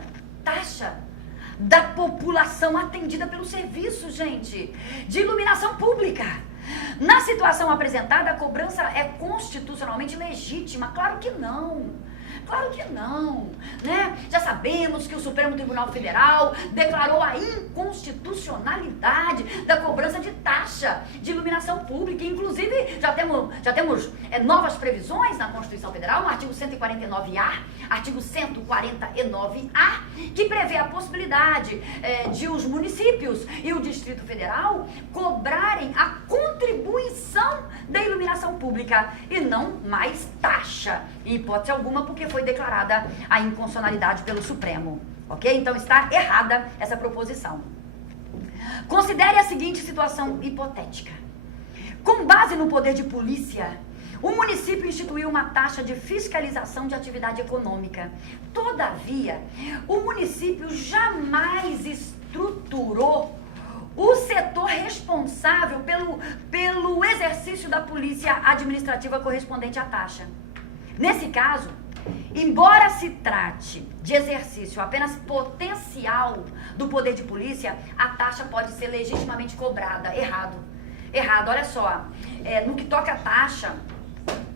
da população atendida pelo serviço, gente, de iluminação pública. Na situação apresentada, a cobrança é constitucionalmente legítima? Claro que não. Claro que não, né? Já sabemos que o Supremo Tribunal Federal declarou a inconstitucionalidade da cobrança de taxa de iluminação pública. Inclusive, já temos novas previsões na Constituição Federal, no artigo 149A, artigo 149A, que prevê a possibilidade de os municípios e o Distrito Federal cobrarem a contribuição da iluminação pública e não mais taxa, em hipótese alguma, porque foi declarada a inconstitucionalidade pelo Supremo, ok? Então está errada essa proposição. Considere a seguinte situação hipotética. Com base no poder de polícia, o município instituiu uma taxa de fiscalização de atividade econômica. Todavia, o município jamais estruturou o setor responsável pelo exercício da polícia administrativa correspondente à taxa. Nesse caso, embora se trate de exercício apenas potencial do poder de polícia, a taxa pode ser legitimamente cobrada. Errado, olha só. No que toca à taxa,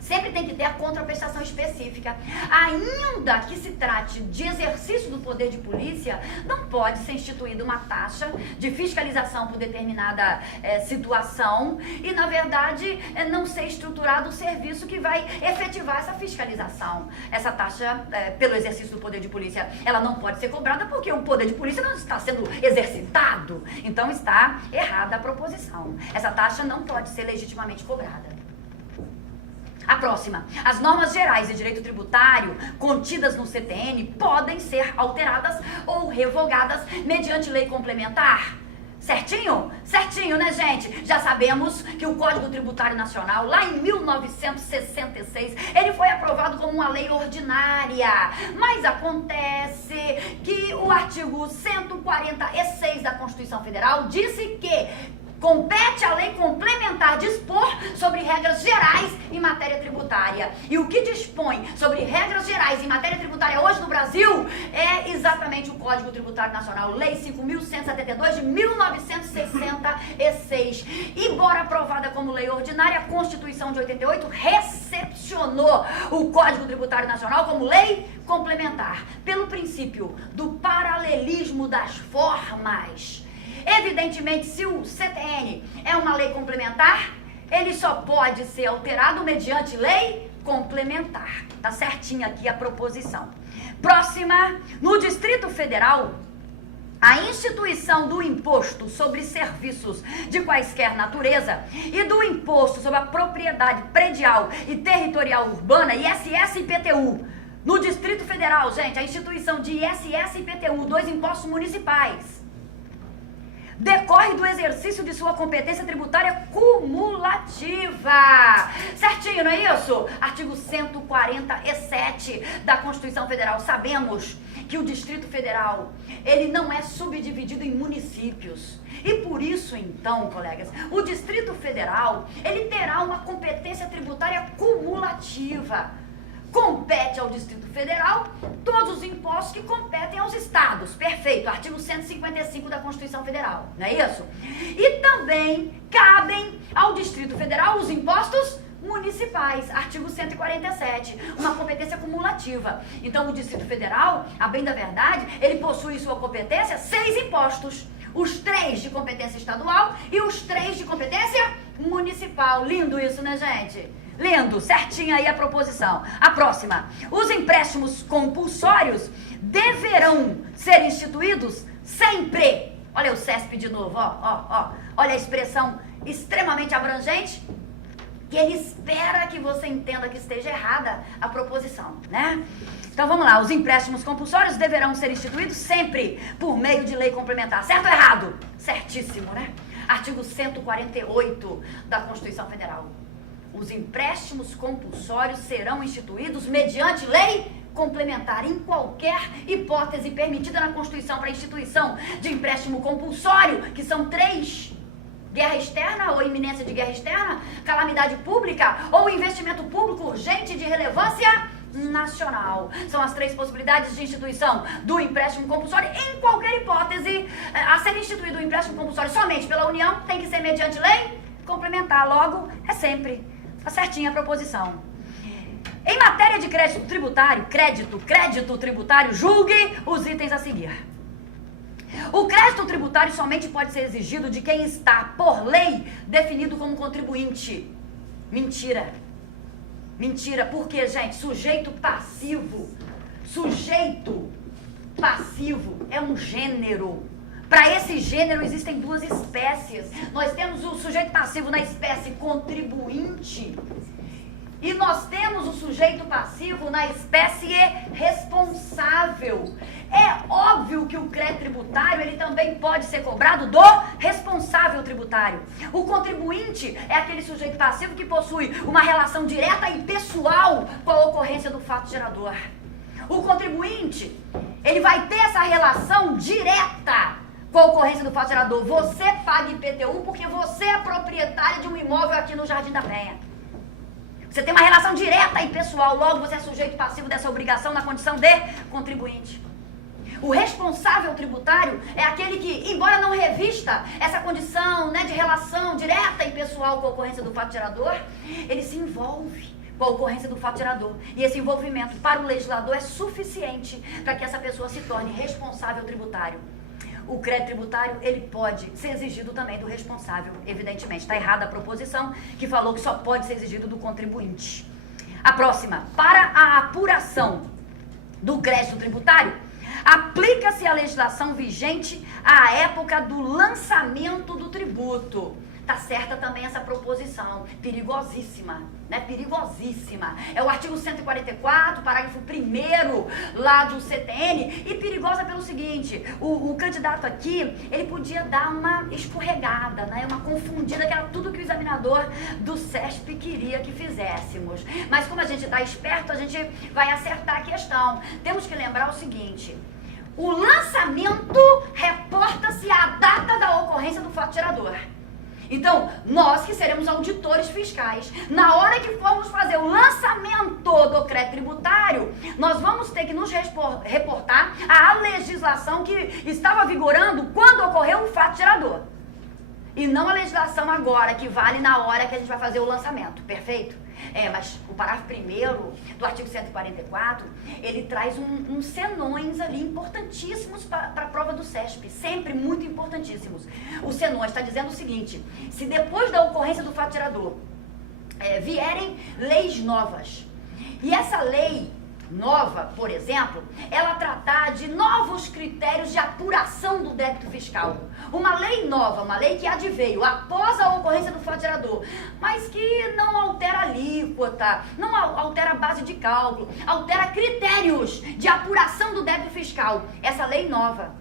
sempre tem que ter a contraprestação específica. Ainda que se trate de exercício do poder de polícia, não pode ser instituída uma taxa de fiscalização por determinada situação e, na verdade, não ser estruturado o serviço que vai efetivar essa fiscalização. Essa taxa, pelo exercício do poder de polícia, ela não pode ser cobrada porque o poder de polícia não está sendo exercitado. Então está errada a proposição. Essa taxa não pode ser legitimamente cobrada. A próxima. As normas gerais de direito tributário contidas no CTN podem ser alteradas ou revogadas mediante lei complementar. Certinho? Certinho, né, gente? Já sabemos que o Código Tributário Nacional, lá em 1966, ele foi aprovado como uma lei ordinária. Mas acontece que o artigo 146 da Constituição Federal disse que compete à lei complementar dispor sobre regras gerais em matéria tributária. E o que dispõe sobre regras gerais em matéria tributária hoje no Brasil é exatamente o Código Tributário Nacional, Lei 5.172 de 1966. Embora aprovada como lei ordinária, a Constituição de 88 recepcionou o Código Tributário Nacional como lei complementar, pelo princípio do paralelismo das formas. Evidentemente, se o CTN é uma lei complementar, ele só pode ser alterado mediante lei complementar. Tá certinha aqui a proposição. Próxima, no Distrito Federal, a instituição do imposto sobre serviços de quaisquer natureza e do imposto sobre a propriedade predial e territorial urbana, ISS e IPTU. No Distrito Federal, gente, a instituição de ISS e IPTU, dois impostos municipais, decorre do exercício de sua competência tributária cumulativa. Certinho, não é isso? Artigo 147 da Constituição Federal. Sabemos que o Distrito Federal, ele não é subdividido em municípios. E por isso, então, colegas, o Distrito Federal, ele terá uma competência tributária cumulativa. Compete ao Distrito Federal todos os impostos que competem aos estados. Perfeito, artigo 155 da Constituição Federal, não é isso? E também cabem ao Distrito Federal os impostos municipais, artigo 147, uma competência cumulativa. Então o Distrito Federal, a bem da verdade, ele possui em sua competência 6 impostos. Os 3 de competência estadual e os 3 de competência municipal. Lindo isso, né, gente? Lindo, certinho aí a proposição. A próxima. Os empréstimos compulsórios deverão ser instituídos sempre. Olha o CESP de novo, ó. Olha a expressão extremamente abrangente, que ele espera que você entenda que esteja errada a proposição, né? Então vamos lá, os empréstimos compulsórios deverão ser instituídos sempre por meio de lei complementar. Certo ou errado? Certíssimo, né? Artigo 148 da Constituição Federal. Os empréstimos compulsórios serão instituídos mediante lei complementar em qualquer hipótese permitida na Constituição para a instituição de empréstimo compulsório, que são 3: guerra externa ou iminência de guerra externa, calamidade pública ou investimento público urgente de relevância nacional. São as 3 possibilidades de instituição do empréstimo compulsório. Em qualquer hipótese, a ser instituído o empréstimo compulsório somente pela União, tem que ser mediante lei complementar. Logo, é sempre. Tá certinha a proposição. Em matéria de crédito tributário, crédito tributário, julgue os itens a seguir. O crédito tributário somente pode ser exigido de quem está, por lei, definido como contribuinte. Mentira. Mentira, porque, gente, sujeito passivo é um gênero. Para esse gênero existem 2 espécies. Nós temos o sujeito passivo na espécie contribuinte e nós temos o sujeito passivo na espécie responsável. É óbvio que o crédito tributário, ele também pode ser cobrado do responsável tributário. O contribuinte é aquele sujeito passivo que possui uma relação direta e pessoal com a ocorrência do fato gerador. O contribuinte, ele vai ter essa relação direta com a ocorrência do fato gerador. Você paga IPTU porque você é proprietário de um imóvel aqui no Jardim da Penha. Você tem uma relação direta e pessoal, logo você é sujeito passivo dessa obrigação na condição de contribuinte. O responsável tributário é aquele que, embora não revista essa condição, né, de relação direta e pessoal com a ocorrência do fato gerador, ele se envolve com a ocorrência do fato gerador. E esse envolvimento para o legislador é suficiente para que essa pessoa se torne responsável tributário. O crédito tributário, ele pode ser exigido também do responsável, evidentemente. Está errada a proposição que falou que só pode ser exigido do contribuinte. A próxima, para a apuração do crédito tributário, aplica-se a legislação vigente à época do lançamento do tributo. Tá certa também essa proposição, perigosíssima, né? Perigosíssima. É o artigo 144, parágrafo 1º lá do CTN, e perigosa pelo seguinte, o candidato aqui, ele podia dar uma escorregada, né? Uma confundida, que era tudo que o examinador do CESP queria que fizéssemos. Mas como a gente está esperto, a gente vai acertar a questão. Temos que lembrar o seguinte, o lançamento reporta-se à data da ocorrência do fato gerador. Então, nós que seremos auditores fiscais, na hora que formos fazer o lançamento do crédito tributário, nós vamos ter que nos reportar à legislação que estava vigorando quando ocorreu o fato gerador. E não a legislação agora, que vale na hora que a gente vai fazer o lançamento, perfeito? Mas o parágrafo 1º do artigo 144, ele traz uns senões ali importantíssimos para a prova do CESP, sempre muito importantíssimos. Os senões está dizendo o seguinte, se depois da ocorrência do fato gerador vierem leis novas, e essa lei nova, por exemplo, ela tratar de novos critérios de apuração do débito fiscal. Uma lei nova, uma lei que adveio após a ocorrência do fato gerador, mas que não altera a alíquota, não altera a base de cálculo, altera critérios de apuração do débito fiscal. Essa lei nova,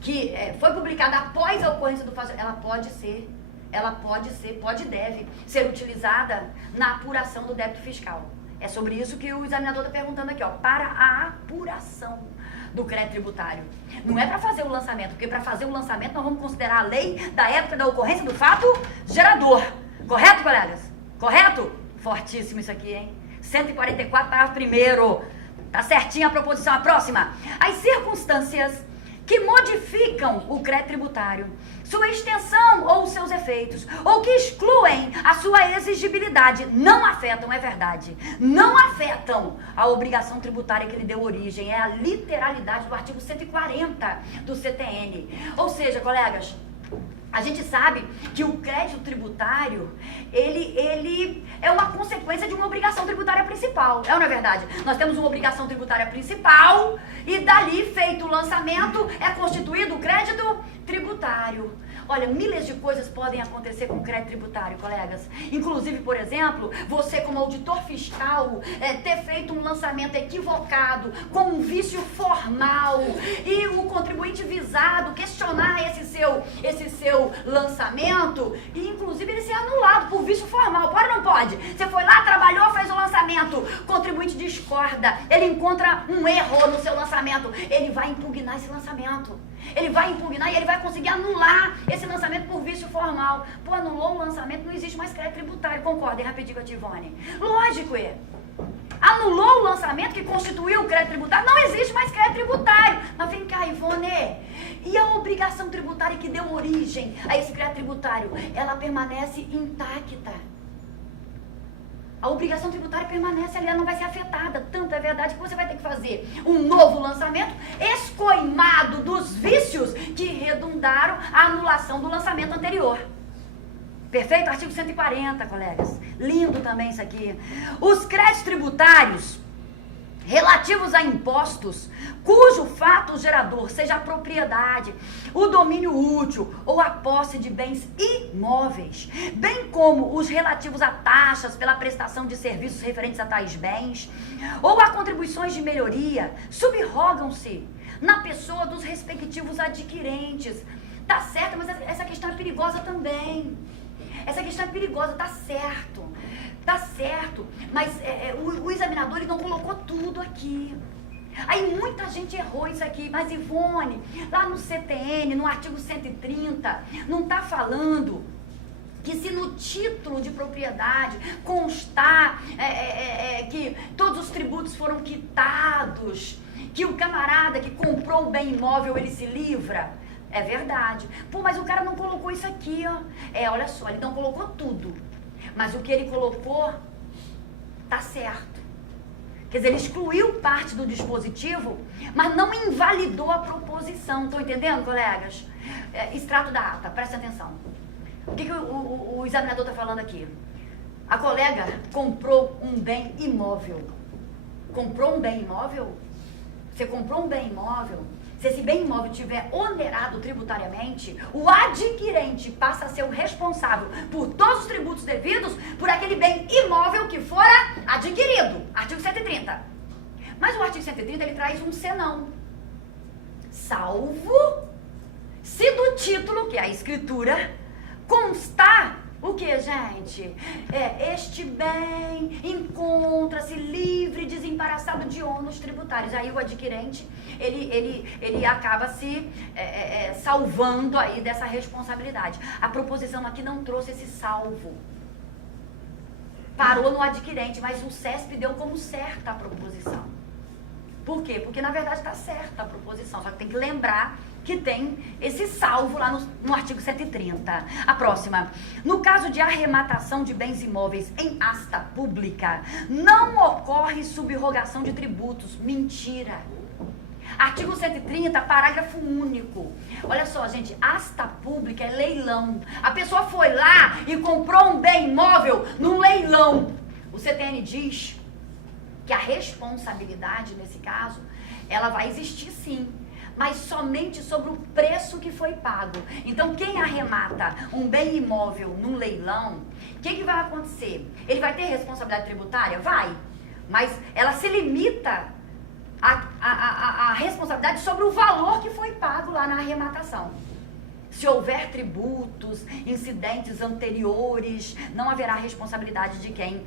que foi publicada após a ocorrência do fato gerador, pode e deve ser utilizada na apuração do débito fiscal. É sobre isso que o examinador está perguntando aqui, ó, para a apuração do crédito tributário. Não é para fazer o lançamento, porque para fazer o lançamento nós vamos considerar a lei da época da ocorrência do fato gerador. Correto, colegas? Correto? Fortíssimo isso aqui, hein? 144, parágrafo 1º. Tá certinha a proposição. A próxima. As circunstâncias que modificam o crédito tributário, sua extensão ou seus efeitos, ou que excluem a sua exigibilidade, não afetam, é verdade, não afetam a obrigação tributária que lhe deu origem. É a literalidade do artigo 140 do CTN. Ou seja, colegas, a gente sabe que o crédito tributário, ele é uma consequência de uma obrigação tributária principal. É ou não é verdade? Nós temos uma obrigação tributária principal e dali, feito o lançamento, é constituído o crédito tributário. Olha, milhares de coisas podem acontecer com o crédito tributário, colegas. Inclusive, por exemplo, você como auditor fiscal ter feito um lançamento equivocado, com um vício formal, e o contribuinte visado questionar esse seu lançamento, e inclusive ele ser anulado por vício formal. Pode ou não pode? Você foi lá, trabalhou, fez o lançamento, o contribuinte discorda, ele encontra um erro no seu lançamento, ele vai impugnar esse lançamento. Ele vai impugnar e ele vai conseguir anular esse lançamento por vício formal. Pô, anulou o lançamento, não existe mais crédito tributário. Concordem rapidinho com a Tivone? Lógico, anulou o lançamento que constituiu o crédito tributário, não existe mais crédito tributário. Mas vem cá, Ivone, e a obrigação tributária que deu origem a esse crédito tributário, ela permanece intacta. A obrigação tributária permanece ali, ela não vai ser afetada. Tanto é verdade que você vai ter que fazer um novo lançamento escoimado dos vícios que redundaram a anulação do lançamento anterior. Perfeito? Artigo 140, colegas. Lindo também isso aqui. Os créditos tributários relativos a impostos, cujo fato gerador seja a propriedade, o domínio útil ou a posse de bens imóveis, bem como os relativos a taxas pela prestação de serviços referentes a tais bens, ou a contribuições de melhoria, subrogam-se na pessoa dos respectivos adquirentes. Tá certo, mas essa questão é perigosa também. Essa questão é perigosa, tá certo. Tá certo, mas o examinador ele não colocou tudo aqui. Aí muita gente errou isso aqui, mas Ivone, lá no CTN, no artigo 130, não está falando que se no título de propriedade constar que todos os tributos foram quitados, que o camarada que comprou o bem imóvel, ele se livra. É verdade. Pô, mas o cara não colocou isso aqui, ó. Olha só, ele não colocou tudo. Mas o que ele colocou Tá certo. Quer dizer, ele excluiu parte do dispositivo, mas não invalidou a proposição. Estão entendendo, colegas? Extrato da ata, presta atenção. O que o examinador está falando aqui? A colega comprou um bem imóvel. Comprou um bem imóvel? Você comprou um bem imóvel? Se esse bem imóvel estiver onerado tributariamente, o adquirente passa a ser o responsável por todos os tributos devidos por aquele bem imóvel que fora adquirido. Artigo 130. Mas o artigo 130 ele traz um senão. Salvo se do título, que é a escritura, constar o que, gente? Este bem encontra-se livre, desembaraçado de ônus tributários. Aí o adquirente, ele acaba se salvando aí dessa responsabilidade. A proposição aqui não trouxe esse salvo. Parou no adquirente, mas o CESP deu como certa a proposição. Por quê? Porque na verdade está certa a proposição, só que tem que lembrar que tem esse salvo lá no artigo 130. A próxima. No caso de arrematação de bens imóveis em asta pública, não ocorre subrogação de tributos. Mentira. Artigo 130, parágrafo único. Olha só, gente, asta pública é leilão. A pessoa foi lá e comprou um bem imóvel num leilão. O CTN diz que a responsabilidade, nesse caso, ela vai existir sim, mas somente sobre o preço que foi pago. Então, quem arremata um bem imóvel num leilão, o que vai acontecer? Ele vai ter responsabilidade tributária? Vai, mas ela se limita à responsabilidade sobre o valor que foi pago lá na arrematação. Se houver tributos, incidentes anteriores, não haverá responsabilidade de quem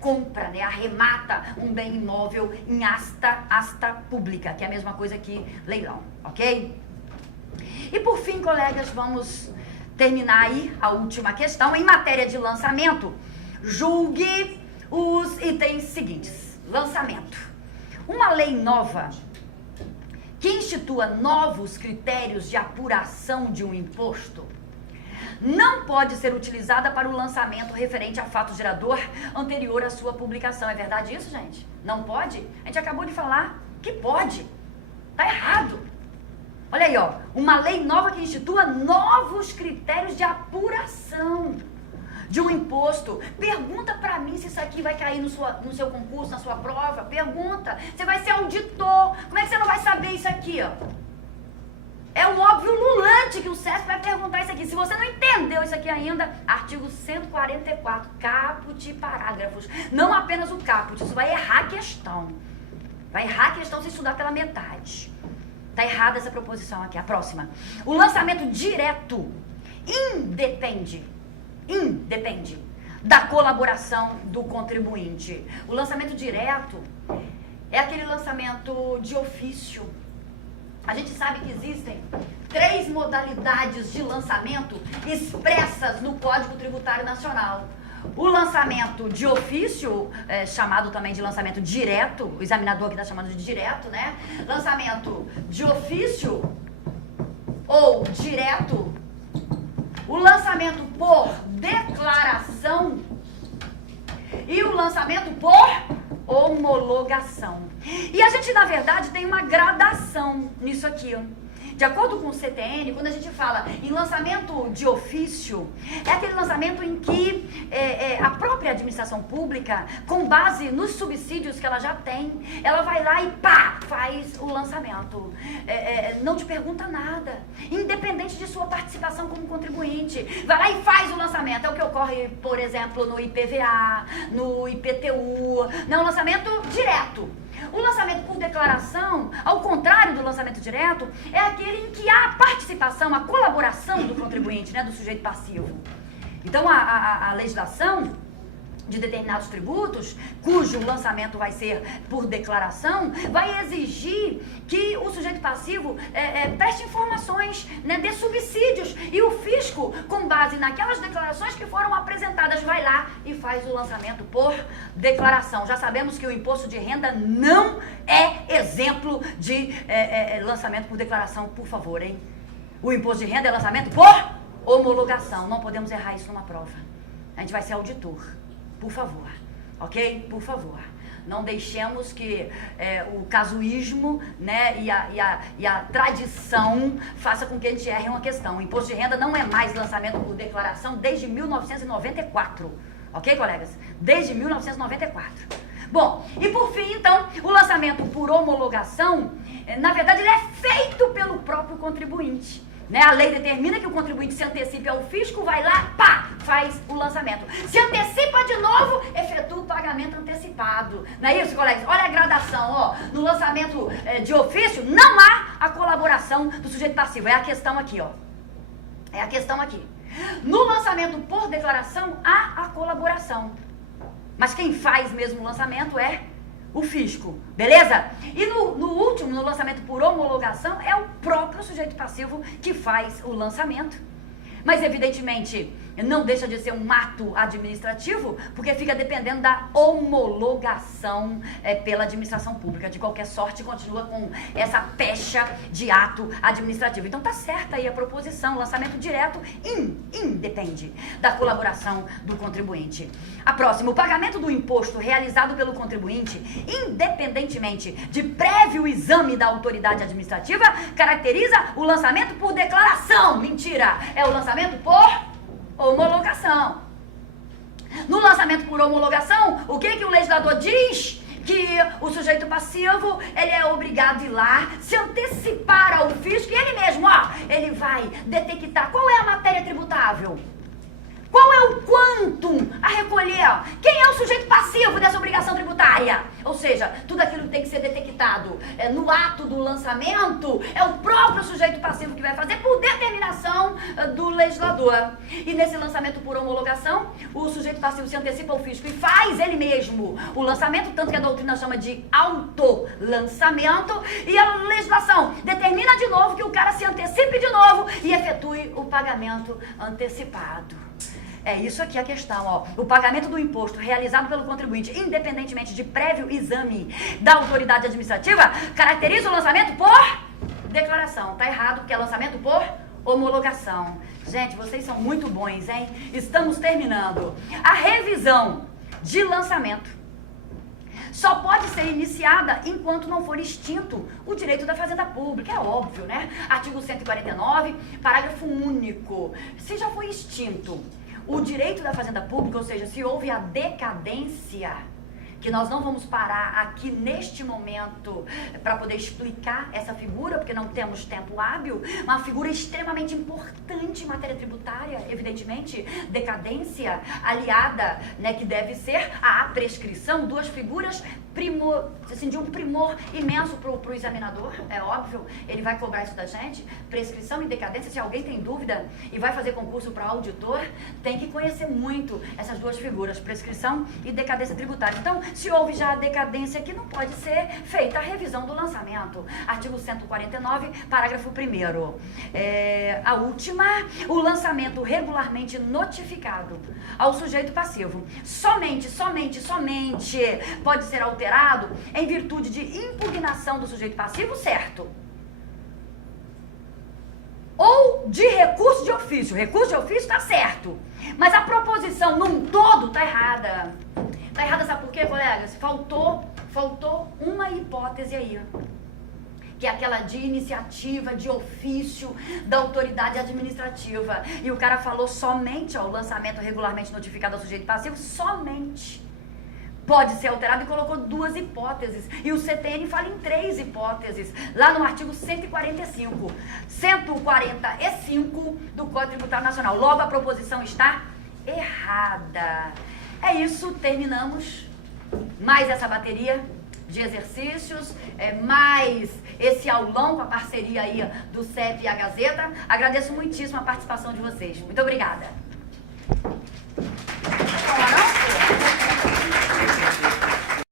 compra, né, arremata um bem imóvel em asta pública, que é a mesma coisa que leilão, ok? E por fim, colegas, vamos terminar aí a última questão. Em matéria de lançamento, julgue os itens seguintes. Lançamento. Uma lei nova que institua novos critérios de apuração de um imposto não pode ser utilizada para o lançamento referente a fato gerador anterior à sua publicação. É verdade isso, gente? Não pode? A gente acabou de falar que pode. Tá errado. Olha aí, ó. Uma lei nova que institua novos critérios de apuração de um imposto. Pergunta pra mim se isso aqui vai cair no seu concurso, na sua prova. Pergunta. Você vai ser auditor. Como é que você não vai saber isso aqui, ó? É o óbvio lulante que o CESP vai perguntar isso aqui. Se você não entendeu isso aqui ainda, artigo 144, caput e parágrafos. Não apenas o caput, isso vai errar a questão. Vai errar a questão se estudar pela metade. Tá errada essa proposição aqui. A próxima. O lançamento direto independe da colaboração do contribuinte. O lançamento direto é aquele lançamento de ofício. A gente sabe que existem 3 modalidades de lançamento expressas no Código Tributário Nacional. O lançamento de ofício, chamado também de lançamento direto, o examinador aqui está chamando de direto, né? Lançamento de ofício ou direto. O lançamento por declaração e o lançamento por homologação. E a gente, na verdade, tem uma gradação nisso aqui, ó. De acordo com o CTN, quando a gente fala em lançamento de ofício, é aquele lançamento em que a própria administração pública, com base nos subsídios que ela já tem, ela vai lá e pá, faz o lançamento. Não te pergunta nada, independente de sua participação como contribuinte. Vai lá e faz o lançamento. É o que ocorre, por exemplo, no IPVA, no IPTU, não, lançamento direto. O lançamento por declaração, ao contrário do lançamento direto, é aquele em que há a participação, a colaboração do contribuinte, né, do sujeito passivo. Então, a legislação de determinados tributos, cujo lançamento vai ser por declaração, vai exigir que o sujeito passivo preste informações, né, dê subsídios, e o fisco, com base naquelas declarações que foram apresentadas, vai lá e faz o lançamento por declaração. Já sabemos que o imposto de renda não é exemplo de lançamento por declaração, por favor, hein? O imposto de renda é lançamento por homologação. Não podemos errar isso numa prova. A gente vai ser auditor. Por favor. ok? Por favor. Não deixemos que o casuísmo, né, e a tradição faça com que a gente erre uma questão. O imposto de renda não é mais lançamento por declaração desde 1994. Ok, colegas? Desde 1994. Bom, e por fim, então, o lançamento por homologação, na verdade, ele é feito pelo próprio contribuinte. Né? A lei determina que o contribuinte se antecipe ao fisco, vai lá, pá, faz o lançamento. Se antecipa de novo, efetua o pagamento antecipado. Não é isso, colegas? Olha a gradação, ó. No lançamento de ofício, não há a colaboração do sujeito passivo. É a questão aqui, ó. É a questão aqui. No lançamento por declaração, há a colaboração. Mas quem faz mesmo o lançamento é o fisco, beleza? E no último, no lançamento por homologação, é o próprio sujeito passivo que faz o lançamento. Mas, evidentemente, não deixa de ser um ato administrativo, porque fica dependendo da homologação pela administração pública. De qualquer sorte, continua com essa pecha de ato administrativo. Então, tá certa aí a proposição, lançamento direto independe da colaboração do contribuinte. A próxima, o pagamento do imposto realizado pelo contribuinte, independentemente de prévio exame da autoridade administrativa, caracteriza o lançamento por declaração. Mentira! É o lançamento por homologação. No lançamento por homologação, o que o legislador diz? Que o sujeito passivo, ele é obrigado a ir lá, se antecipar ao fisco, e ele mesmo, ó, ele vai detectar qual é a matéria tributável. Qual é o quantum a recolher? Quem é o sujeito passivo dessa obrigação tributária? Ou seja, tudo aquilo tem que ser detectado no ato do lançamento, é o próprio sujeito passivo que vai fazer por determinação do legislador. E nesse lançamento por homologação, o sujeito passivo se antecipa ao fisco e faz ele mesmo o lançamento, tanto que a doutrina chama de autolançamento, e a legislação determina de novo que o cara se antecipe de novo e efetue o pagamento antecipado. É isso aqui a questão, ó. O pagamento do imposto realizado pelo contribuinte, independentemente de prévio exame da autoridade administrativa, caracteriza o lançamento por declaração. Tá errado, porque é lançamento por homologação. Gente, vocês são muito bons, hein? Estamos terminando. A revisão de lançamento só pode ser iniciada enquanto não for extinto o direito da fazenda pública. É óbvio, né? Artigo 149, parágrafo único. Se já foi extinto o direito da fazenda pública, ou seja, se houve a decadência, que nós não vamos parar aqui neste momento para poder explicar essa figura, porque não temos tempo hábil, uma figura extremamente importante em matéria tributária, evidentemente, decadência aliada, né, que deve ser a prescrição, duas figuras de um primor imenso para o examinador, é óbvio, ele vai cobrar isso da gente, prescrição e decadência. Se alguém tem dúvida e vai fazer concurso para auditor, tem que conhecer muito essas duas figuras, prescrição e decadência tributária. Então, se houve já a decadência aqui, não pode ser feita a revisão do lançamento. Artigo 149, parágrafo 1º. A última, o lançamento regularmente notificado ao sujeito passivo somente pode ser alterado em virtude de impugnação do sujeito passivo, certo? Ou de recurso de ofício. Recurso de ofício está certo, mas a proposição num todo está errada. Está errada, sabe por quê, colegas? Faltou uma hipótese aí, que é aquela de iniciativa, de ofício da autoridade administrativa. E o cara falou somente, ó, o lançamento regularmente notificado ao sujeito passivo, somente pode ser alterado, e colocou duas hipóteses. E o CTN fala em 3 hipóteses, lá no artigo 145 do Código Tributário Nacional. Logo, a proposição está errada. É isso, terminamos mais essa bateria de exercícios, mais esse aulão com a parceria aí do CEP e a Gazeta. Agradeço muitíssimo a participação de vocês. Muito obrigada.